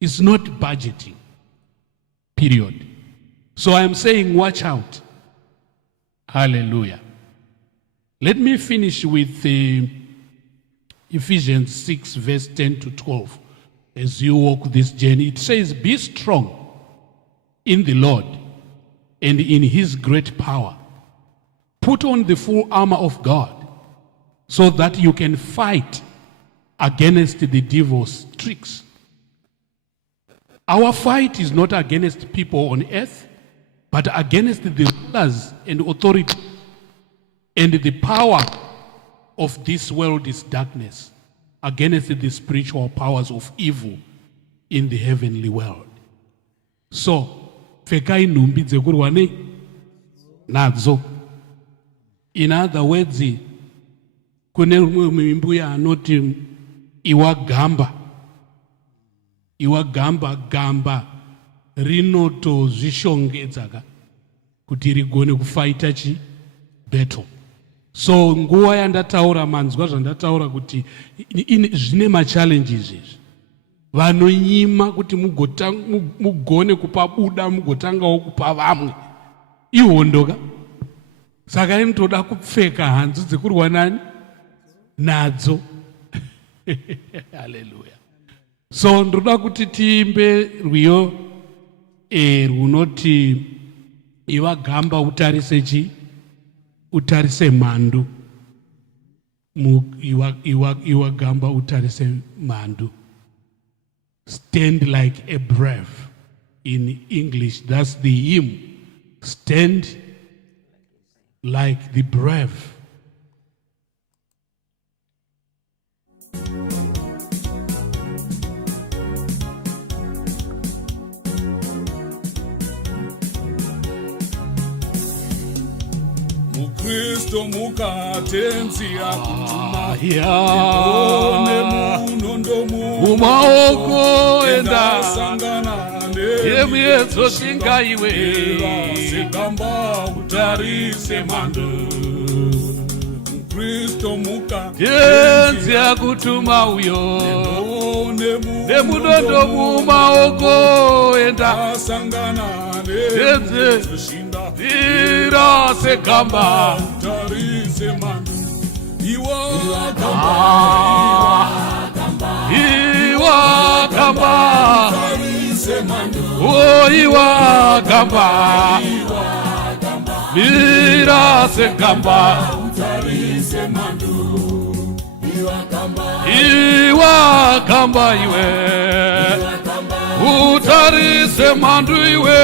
It's not budgeting. Period. So I'm saying watch out. Hallelujah. Let me finish with Ephesians 6 verse 10 to 12. As you walk this journey, it says, be strong in the Lord and in his great power. Put on the full armor of God so that you can fight against the devil's tricks. Our fight is not against people on earth, but against the rulers and authorities and the power of this world is darkness, against the spiritual powers of evil in the heavenly world. So, pfekai nhumbi dzekurwa nadzo. In other words, kune rumwe mimbuya anoti iwa gamba gamba rinotozvishongedza kuti rigone kufaita battle. So nguva yandataura manzwa zvandataura kuti zvine machallenges izvi. Vanonyima kuti mugone kupa buda mugotangawo kupa vamwe. Ihondoka. Saka inotoda kupfeka hanzu dzekurwa nadzo. Hallelujah. So ndoda kuti tiimbe rwiyo runoti iwa gamba utarise mhandu. Iwa gamba utarise mhandu. Stand like a brave. In English, that's the hymn. Stand like the brave. Mukristo mukatenzi akutuma munondo mumaoko enda sangana yemiedzo singaiwe segamba utarise mando. Mukristo mukatenzi akutuma uyo nemunondo mumaoko enda sangana yenze ira segamba utarise mando. Iwa gamba oh iwa gamba ira segamba iwa gamba iwe utarise mandu iwe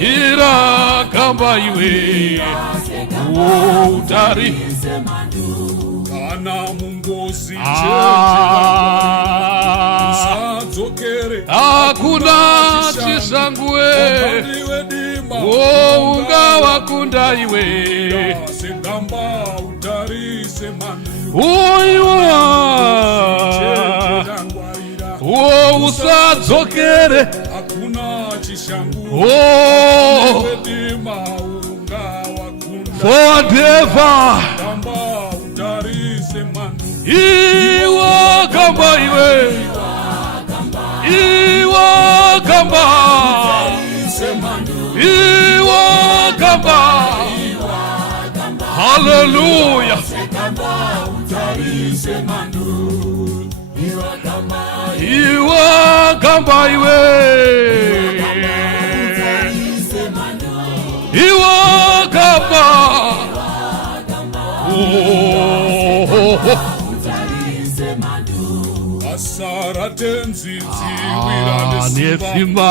ira gamba iwe utarise mandu kana mungozi usadzokere hakuna chisangue unga wakunda iwe segamba utarise mandu usadzokere hakuna chishangu wedima unga wakunda forever gamba utarise mandu. iwa gamba iwe iwa gamba iwa gamba hallelujah iwa gamba iwe iwa gamba asara tenzidziwira nesimba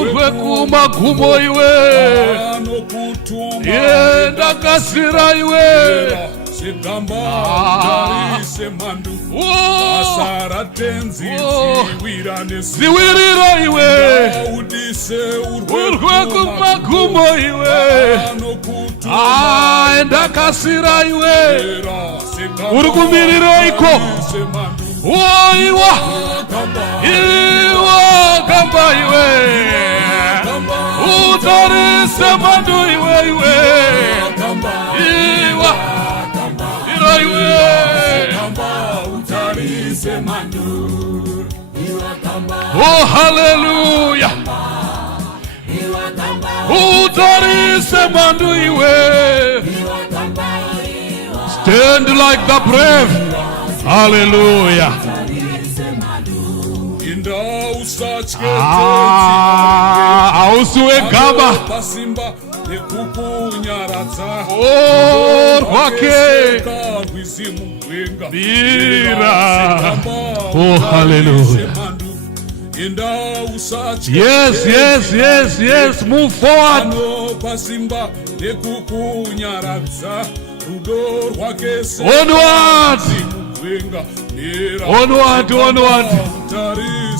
urwe kumagumo iwe ndakasira iwe segamba utarise mandu. Asara tenzidziwira ziwirira iwe urwe kumagumo iwe ndakasira iwe uri kumirireiko iwa gamba iwe utarise mandu iwe iwa iwe utarise mandu. Oh hallelujah. Utarise mandu iwe. Stand like the brave. Hallelujah. Ausuwe gamba rwake bira. Oh hallelujah. Yes, move forward.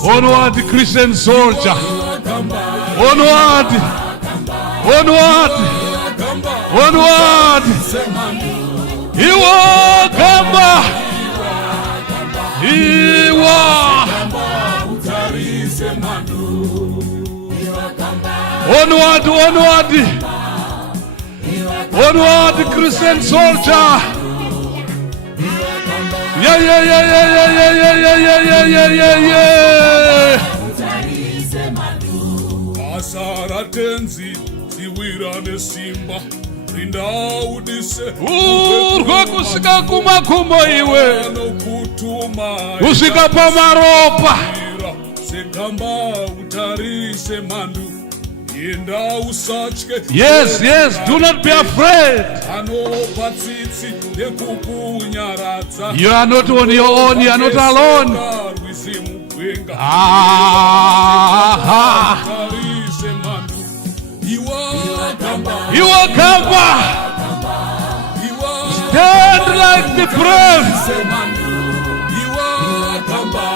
Onward, Christian soldier. Onward. Iwa gamba. Onward, Christian soldier. Yeah. Asara tenzi ziwira nesimba rinda udise urwa kusika kumakumo iwe usika pamaropa sekamba utarise mandu. Yes, do not be afraid. You are not on your own, you are not alone. You are gamba. Stand like the brave.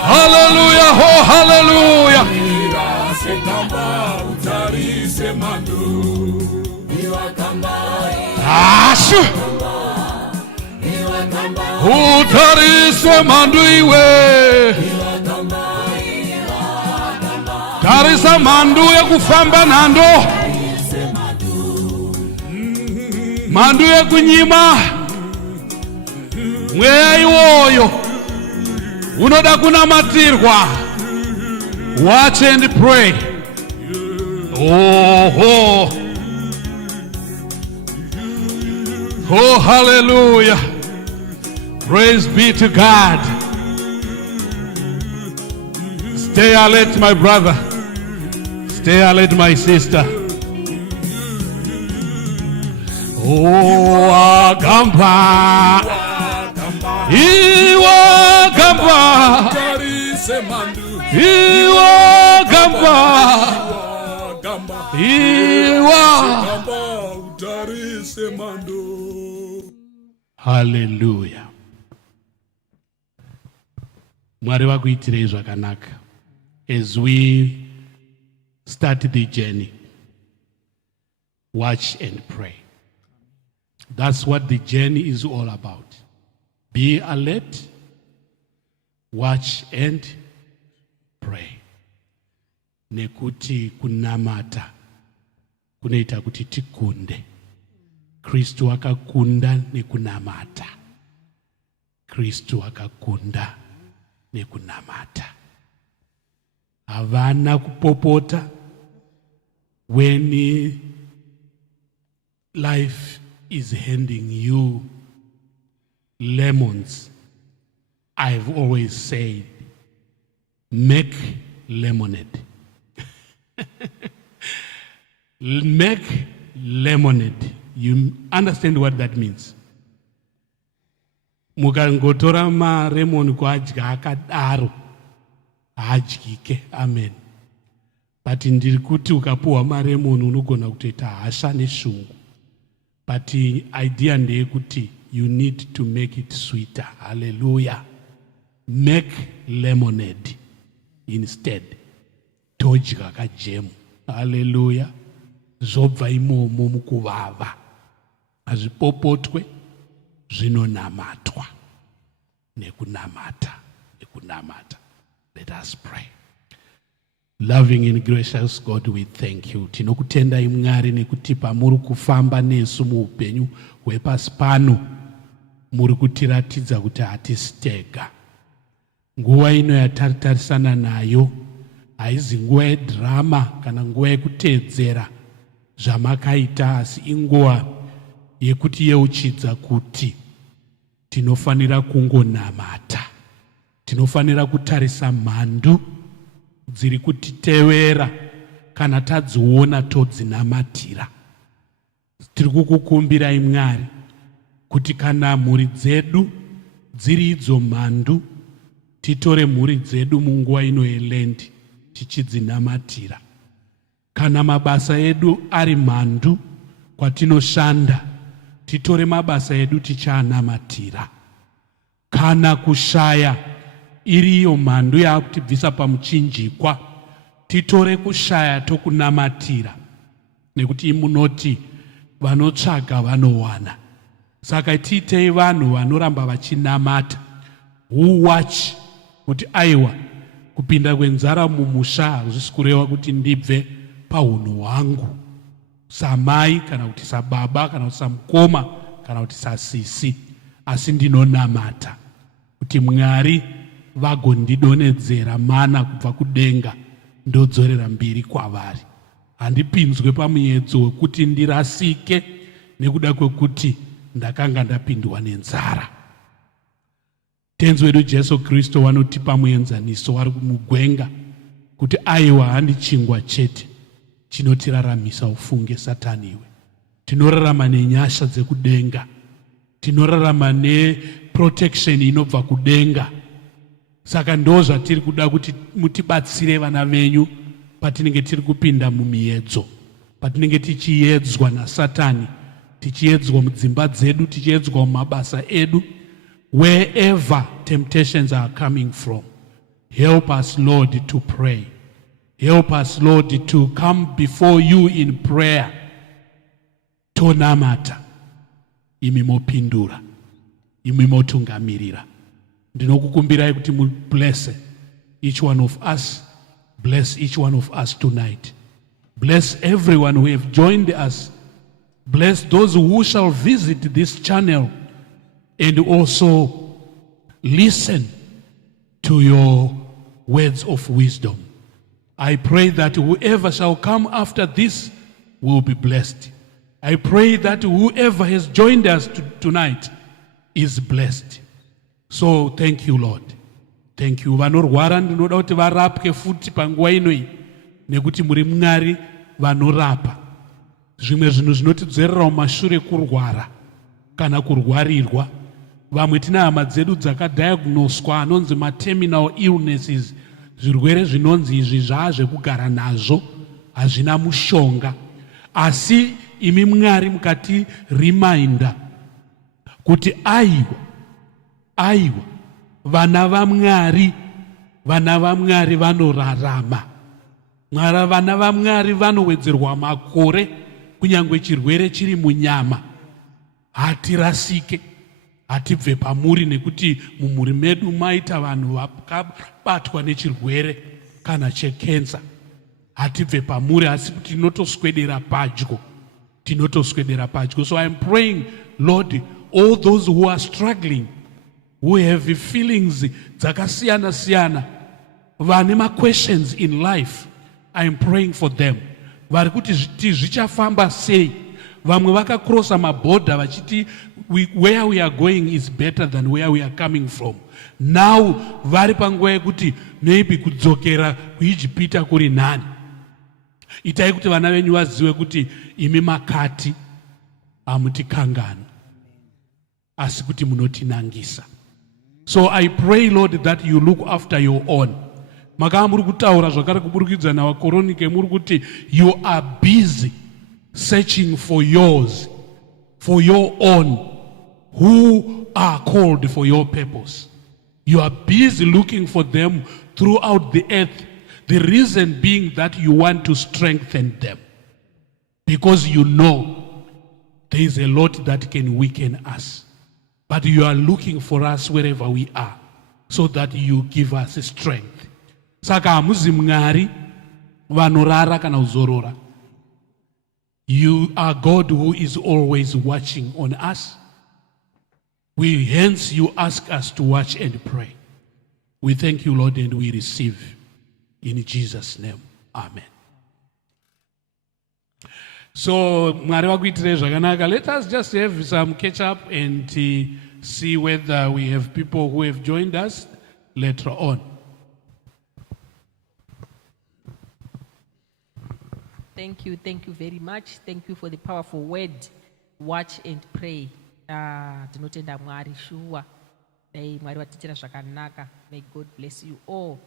Hallelujah, oh hallelujah. Ashu utarise mandu iwe. Tarisa mandu ya kufamba nando, mandu ya kunyima mweya iwoyo unoda kunamatirwa. Watch and pray. Oh hallelujah. Praise be to God. Stay alert, my brother. Stay alert, my sister. Oh agamba. Iwa gamba. Iwa gamba. Hallelujah. Mwari vakuitirei zvakanaka. As we start the journey, watch and pray. That's what the journey is all about. Be alert, watch and pray. Nekuti kunamata kunoita kuti tikunde. Kristu akakunda nekunamata. Kristu akakunda nekunamata. Havana kupopota. When life is handing you lemons, I've always said, make lemonade. Make lemonade. You understand what that means? Mukangotora maremoni kuadya akadaro adyike. Amen. But ndiri kuti ukapuwa maremoni unogona kutoita hasha neshungu. But the idea ndeyekuti you need to make it sweeter. Hallelujah. Make lemonade instead. Todya kajemu. Hallelujah. Zobva imomo mukuvava. hazvipopotwe, zvinonamatwa nekunamata. Let us pray. Loving and gracious God, we thank you. Tinokutendai Mwari nekuti pamuri kufamba nesu muupenyu hwepasi pano, muri kutiratidza kuti hatisi tega. Nguva ino yataritarisana nayo haizi nguva yedhirama kana nguva yekuteedzera zvamakaita, asi inguva yekuti yeuchidza kuti tinofanira kungonamata. Tinofanira kutarisa mhandu dziri kutitevera kana tadziona todzinamatira. Tiri kukukumbirai Mwari kuti kana mhuri dzedu dziri idzo mhandu, titore mhuri dzedu munguva ino yeLent tichidzinamatira. Kana mabasa edu ari mhandu kwatinoshanda, titore mabasa edu tichianamatira. Kana kushaya iriyo mhandu yakutibvisa pamuchinjikwa, titore kushaya tokunamatira, nekuti munoti vanotsvaga vanowana. Saka tiitei vanhu vanoramba vachinamata. Who watch kuti aiwa kupinda kwenzara mumusha hazvisi kureva kuti ndibve paunhu hwangu samai kana kuti sababa kana kuti samukoma kana kuti sasisi, asi ndinonamata kuti Mwari vagondidonedzera mana kubva kudenga ndodzorera mbiri kwavari. Handipinzwe pamuedzo wekuti ndirasike nekuda kwekuti ndakanga ndapindwa nenzara. Tenzi wedu Jesu Kristu wanotipa muenzaniso wari kumugwenga kuti aiwa handichingwa chete chinotiraramisa ufunge Satani iwe. Tinorarama nenyasha dzekudenga, tinorarama neprotection inobva kudenga. Saka ndo zvatiri kuda kuti mutibatsire vana venyu patinenge tiri kupinda mumiedzo, patinenge tichiedzwa naSatani, tichiedzwa mudzimba dzedu, tichiedzwa mumabasa edu. Wherever temptations are coming from, help us, Lord, to pray. Help us, Lord, to come before you in prayer. Tonamata, imi mopindura, imi motungamirira. Ndinokukumbirai kuti bless each one of us. Bless each one of us tonight. Bless everyone who have joined us. Bless those who shall visit this channel and also listen to your words of wisdom. I pray that whoever shall come after this will be blessed. I pray that whoever has joined us tonight is blessed. So thank you, Lord. Thank you. Vanorwara ndinoda kuti varapwe futi panguva inoi nekuti muri Mwari vanorapa. Zvimwe zvinhu zvinotidzorera mumashure kurwara kana kurwarirwa. Vamwe tina hama dzedu dzakadiagnoswa anonzi terminal illnesses, zvirwere zvinonzi izvi zvaazvekugara nazvo, hazvina mushonga. Asi imi Mwari mukati reminder kuti aiwa vana vaMwari vanorarama. Vana vaMwari vanowedzerwa makore kunyangwe chirwere chiri munyama. Hatirasike, hatibve pamuri nekuti mumhuri medu maita vanhu vakabatwa nechirwere kana chekensa. Hatibve pamuri, asi kuti tinotoswedera padyo. So I am praying, Lord, all those who are struggling, who have feelings dzakasiyana siyana, vane questions in life, I am praying for them. Vari kuti zvichafamba sei? Vamwe vakakrosa mabhodha vachiti where we are going is better than where we are coming from. Now vari panguva yekuti maybe kudzokera kuIjipita kuri nani. Itai kuti vana venyu vazive kuti imi makati hamutikangani, asi kuti munotinangisa. So I pray, Lord, that you look after your own. Makava muri kutaura zvakare kuburikidza navakoronike muri kuti you are busy searching for yours, for your own, who are called for your purpose. You are busy looking for them throughout the earth. The reason being that you want to strengthen them. Because you know there is a lot that can weaken us. But you are looking for us wherever we are, so that you give us strength. Saka hamuzi Mwari vanorara kana kuzorora. You are God who is always watching on us. Hence you ask us to watch and pray. We thank you, Lord, and we receive in Jesus' name. Amen. So, Mwari vakuitire zvakanaka. Let us just have some catch up and see whether we have people who have joined us later on. Thank you very much. Thank you for the powerful word. Watch and pray. Tinotenda Mwari shuwa. Dai Mwari vatiitira zvakanaka. May God bless you all.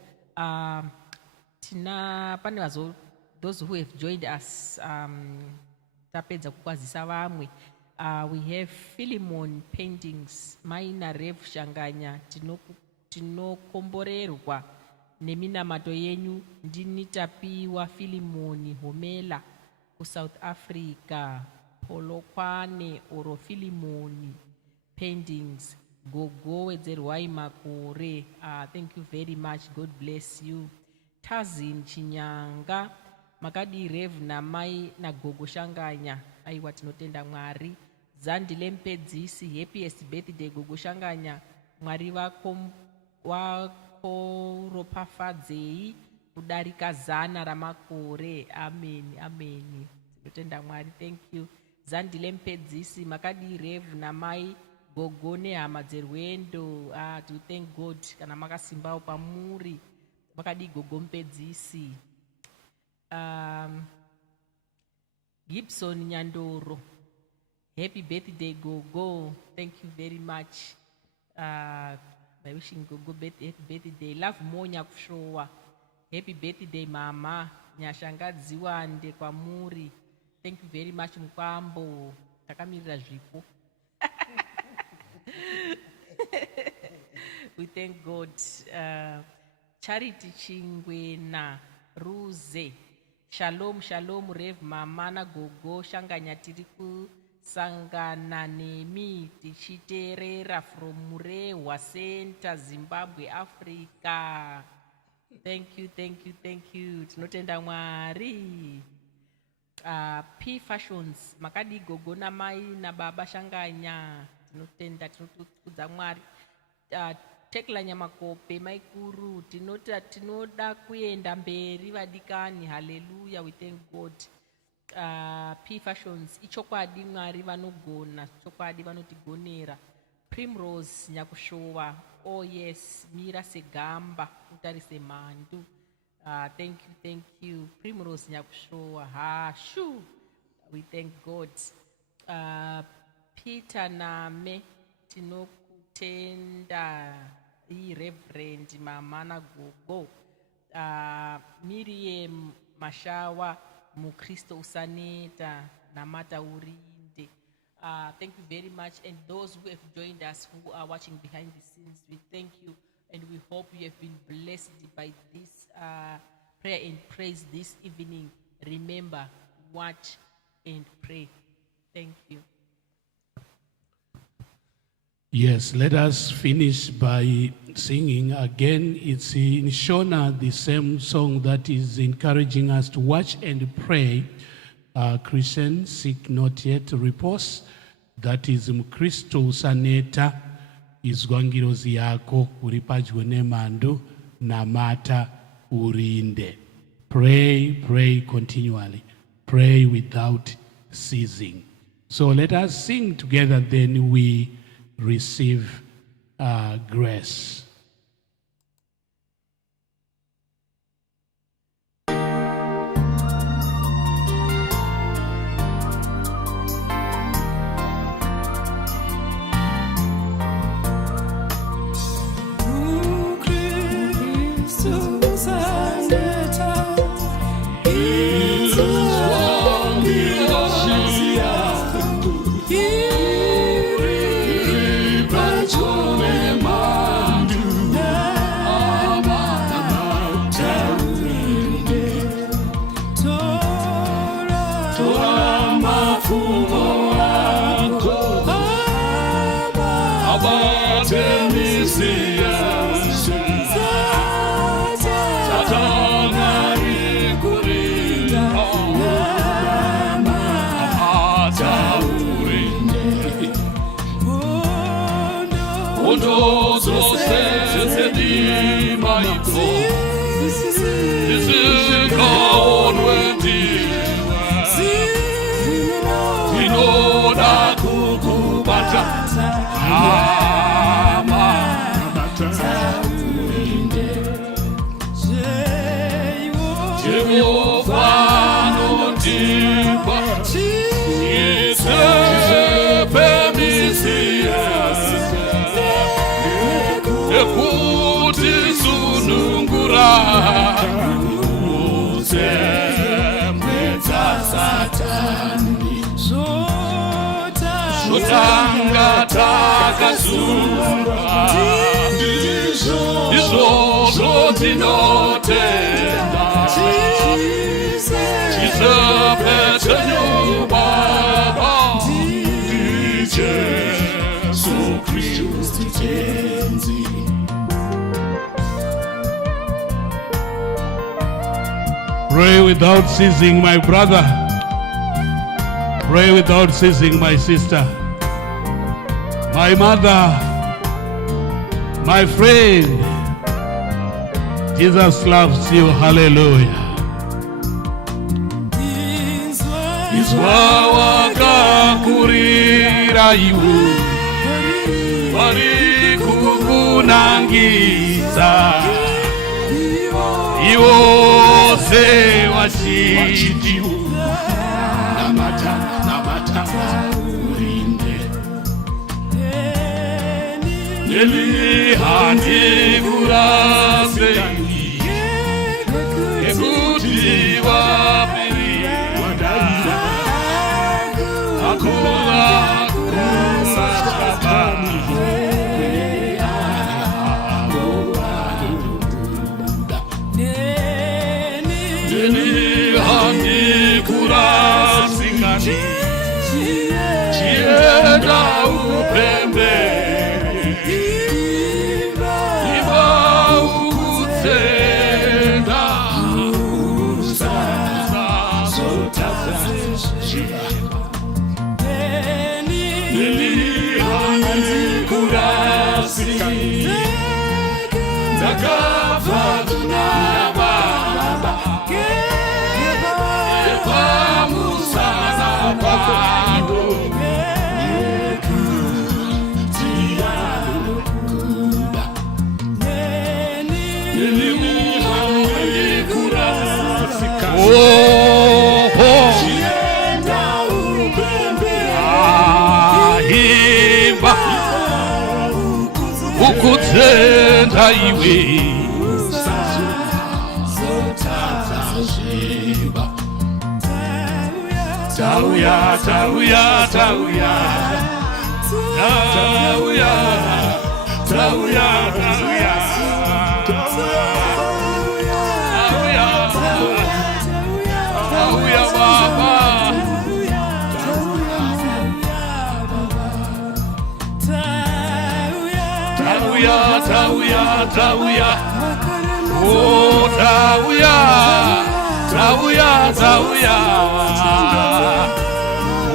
Those who have joined us, tapedza kukwazisa vamwe. We have Philemon Paintings, Maina Rev Shanganya, tinokomborerwa neminamato yenyu. Ndini tapiwa Philemon Homela ku South Africa, Polokwane oro Philemon Paintings, Gogo wedzerwai makore. Thank you very much. God bless you. Tazin Chinyanga, Makadi Rev Namai na Gogo Shanganya. Aiwa tinotenda Mwari. Zandi Lempedzisi, happiest birthday Gogo Shanganya. Mwari wakoropafadzei kudarika zana ramakore. Amen, amen. Tinotenda Mwari. Thank you. Zandi Lempedzisi, Makadi Rev Namai Gogo nehama dzerwendo. To thank God kana makasimbawo pamuri. Makadi Gogo Mpedzisi. Gibson Nyandoro, happy birthday Gogo. Thank you very much. By wishing Gogo happy birthday. Love more Nyakushowa. Happy birthday mama. Nyashangadzi wande kwa muri. Thank you very much Mkwambo. Takamirira zvipo. We thank God. Charity Chingwena Ruze. Shalom, shalom, Rev Mamana Gogo Shanganya tiri kusangana nemi tichiterera from Murewa Center, Zimbabwe, Africa. Thank you. Tinotenda Mwari. P Fashions, Makadi Gogo na mai na baba Shanganya. Tinotenda tinotudza Mwari. Tekla Nyamakope Maikuru, tinoda kuenda mberi vadikani. Hallelujah, we thank God. P Fashions, ichokwadi Mwari vanogona, chokwadi vanotigonera. Primrose Nyakushowa, oh yes, Mira Segamba, utarise mandu. Thank you. Primrose Nyakushowa, we thank God. Peter Name, tinokutenda. Reverend Mamana Gogo. Miriam Mashawa Mukristo Usaneta Namata Urinde. Thank you very much. And those who have joined us, who are watching behind the scenes, we thank you and we hope you have been blessed by this prayer and praise this evening. Remember, watch and pray. Thank you. Yes, let us finish by singing again. It's in Shona, the same song that is encouraging us to watch and pray. Christian, seek not yet repose. That is Mkristo usaneta izwangirozi yako uri padyo nemandu Namata Urinde. Pray continually. Pray without ceasing. So let us sing together, then we receive grace. Mandu ngabate misiya Satanari kurinda Namata Urinde Ondo zose zedima ito Zizika onwendiwa Inoda kukubata Namata Urinde Jehova notipa Isepe misiya Ekuti sunungura Uzemweta satani Sotanga takazura Izvozvo tinotenda Chisepe nyubaba Jesu Kristu tenzi Pray without ceasing, my brother. Pray without ceasing, my sister. My mother, my friend. Jesus loves you. Hallelujah. Izwa wakakurira iwe Vari kukunangisa Iwose wachitiwo Namata Urinde Neli handi kurase Ekuti wapiri Akula kurasabani Handi kurasikani Chienda upembe Iba ukutenda Urusa sotaza shiva Handi kurasikani Zakafa tunaba Ukutenda iwe Tauya, tauya, tauya Tauya, tauya, tauya Tauya, baba Tauya, tauya, tauya Oh, tauya Tauya, tauya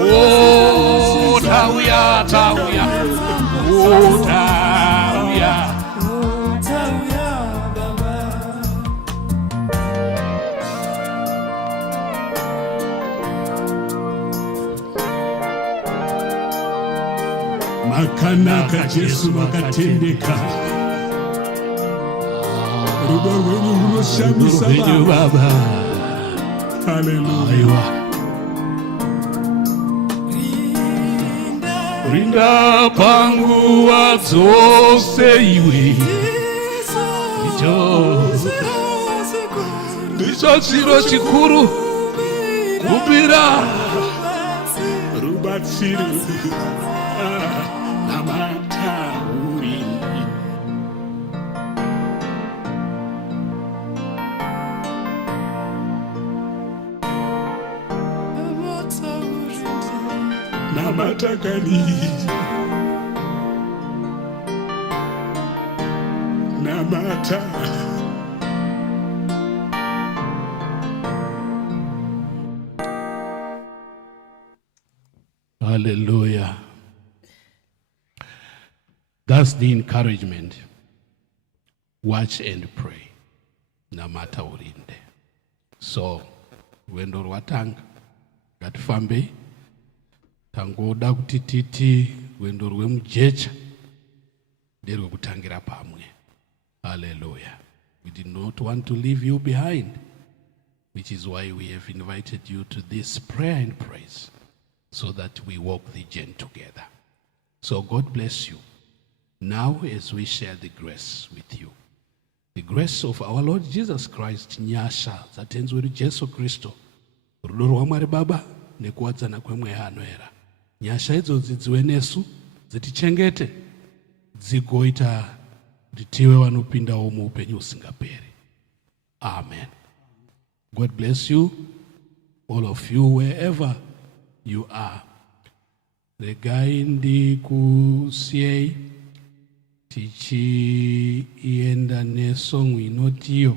Oh, tauya, tauya Oh, tauya Makanaka Jesu makatendeka Ruba wenyu unoshamisa baba Hallelujah Rinda panguva dzose iwe Ndicho chiro chikuru kubira rubatsiro Namata Urinde Namata kani Namata. Hallelujah. That's the encouragement. Watch and pray. Namata Urinde. So, wendo rwatanga ngatifambe tangoda kuti titi wendo rwemujecha nderwekutangira pamwe. Hallelujah. We did not want to leave you behind, which is why we have invited you to this prayer and praise, so that we walk the journey together. So God bless you. Now as we share the grace with you, the grace of our Lord Jesus Christ, nyasha zatenzwe Jesu Kristo, rudo rwa Mwari Baba nekuwadzana kwemweya anoera, nyasha idzodzi dziwe nesu dzitichengete dzigoita kuti tive vanopindawo muupenyu husingaperi. Amen. God bless you, all of you, wherever you are. Regai ndikusiyei tichienda nesong inotiyo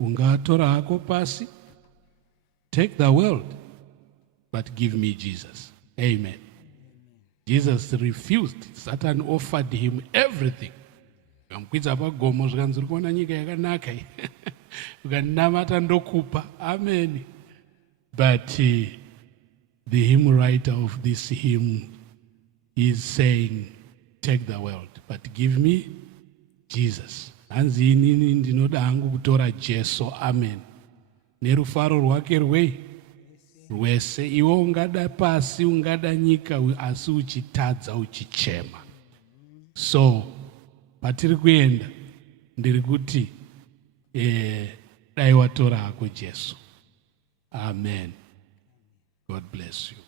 ungatora hako pasi, take the world but give me Jesus. Amen. Jesus refused. Satan offered him everything. Kamkwidza pagomo zvikanzi kuona nyika yakanaka ukanamata ndokupa. Amen. But the hymn writer of this hymn is saying, take the world but give me Jesus. Hanzi inini ndinoda hangu kutora Jesu. Amen. Nerufaro rwake rwese iwe ungada pasi ungada nyika asi uchitadza uchichema. So patiri kuenda ndiri kuti dai watora hako Jesu. Amen. God bless you.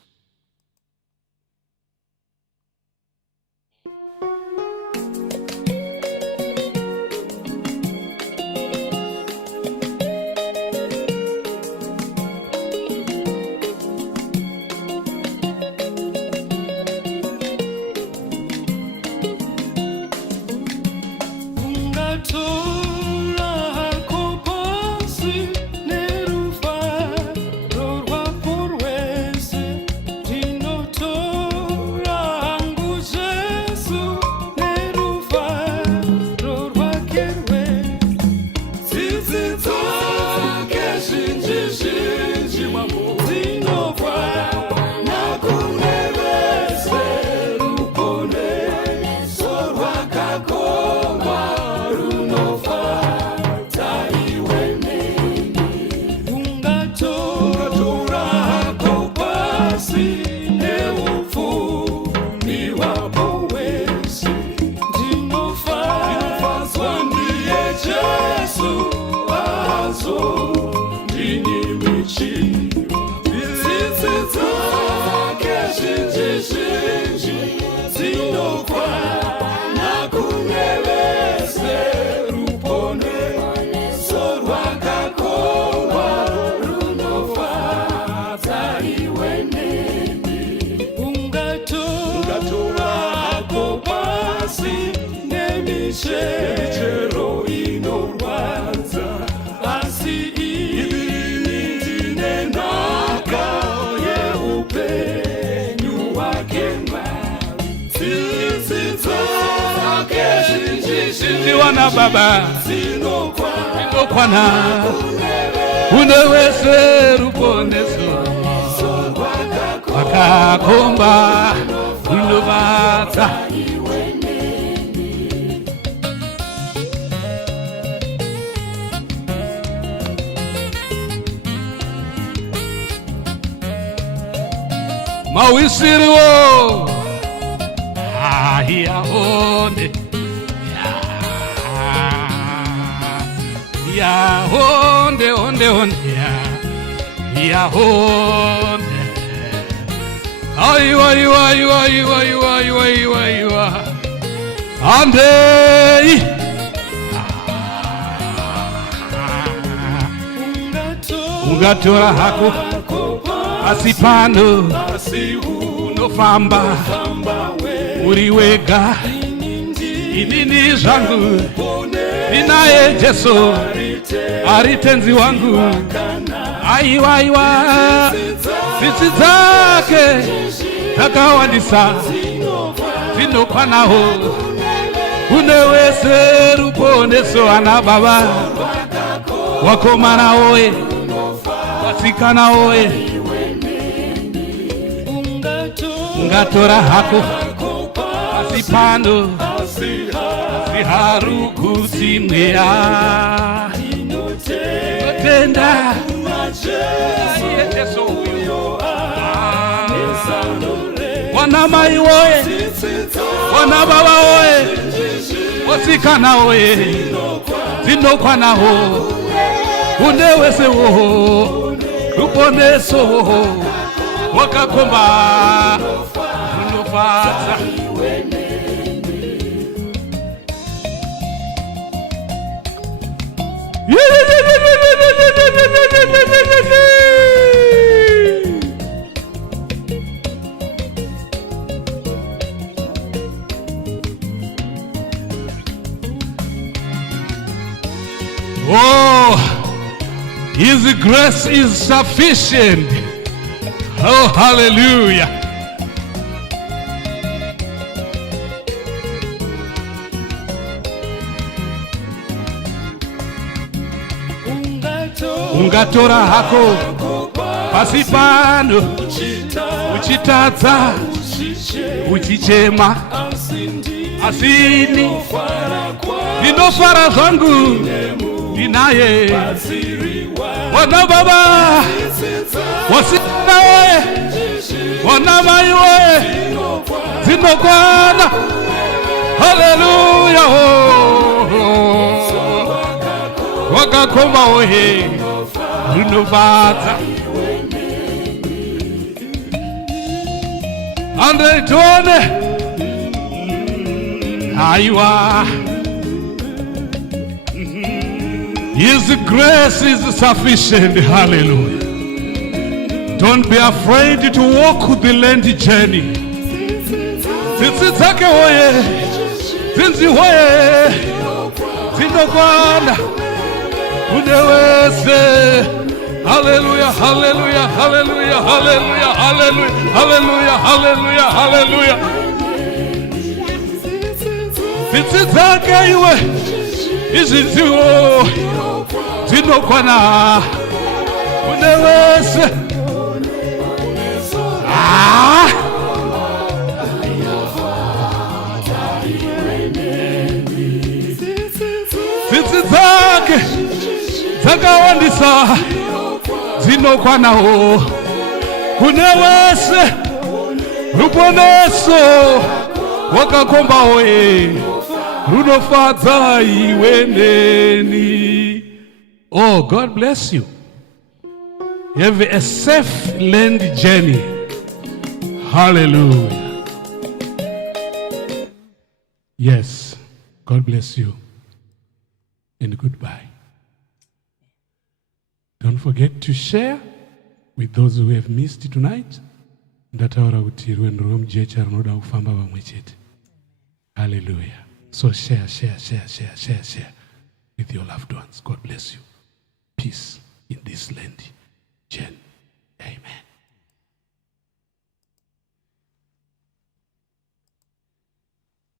Chero inorwadza asi ini ndine nhaka yeupenyu hwake Mwari. Tsitsi dzake zhinji wana Baba dzinokwana kune wese ruponeso rwakakomba runovadza. Mawisiriwo yaonde yaonde onde yaonde aiwa ande ungatora hako asipano unofamba uri wega inini zvangu ndinaye Jesu ari tenzi wangu. Aiwa aiwa, tsitsi dzake dzakawandisa dzinokwanawo. Kune wese ruponeso ana baba, wakomana woye, wasikana woye, ungatora hako pasi pano ziharu kuti mweya inotenda Yesu uyo wana mai woye, wana baba woye, wasikana woye, dzinokwanawo. Kune wese wo ruponeso wakakomba unofadza. Oh, His grace is sufficient. Oh, hallelujah. Ungatora hako pasi pano uchitadza uchichema, asini ndinofara zvangu ndinaye. Wana baba, wasikana woye, wana mai woye, dzinokwana. Hallelujah. Wakakomba woye, unofadza. Ande tuone. Aiwa. His grace is sufficient. Hallelujah. Don't be afraid to walk the Lent journey. Tsitsi dzake woye, dzinzi woye, dzinokwana. Kune wese. Hallelujah, hallelujah, hallelujah, hallelujah, hallelujah, hallelujah, hallelujah, hallelujah. Tsitsi dzake iwe, izinziwo dzinokwana. Kune wese. Tsitsi dzake dzakawandisa dzinokwanawo. Kune wese ruponeso wakakombawo runofadza iwe neni. Oh, God bless you. You have a safe Lent journey. Hallelujah. Yes, God bless you. And goodbye. Don't forget to share with those who have missed tonight. Ndataura kuti rwendo rwomujecha runoda kufamba pamwe chete. Hallelujah. So share with your loved ones. God bless you. Peace in this Lent journey.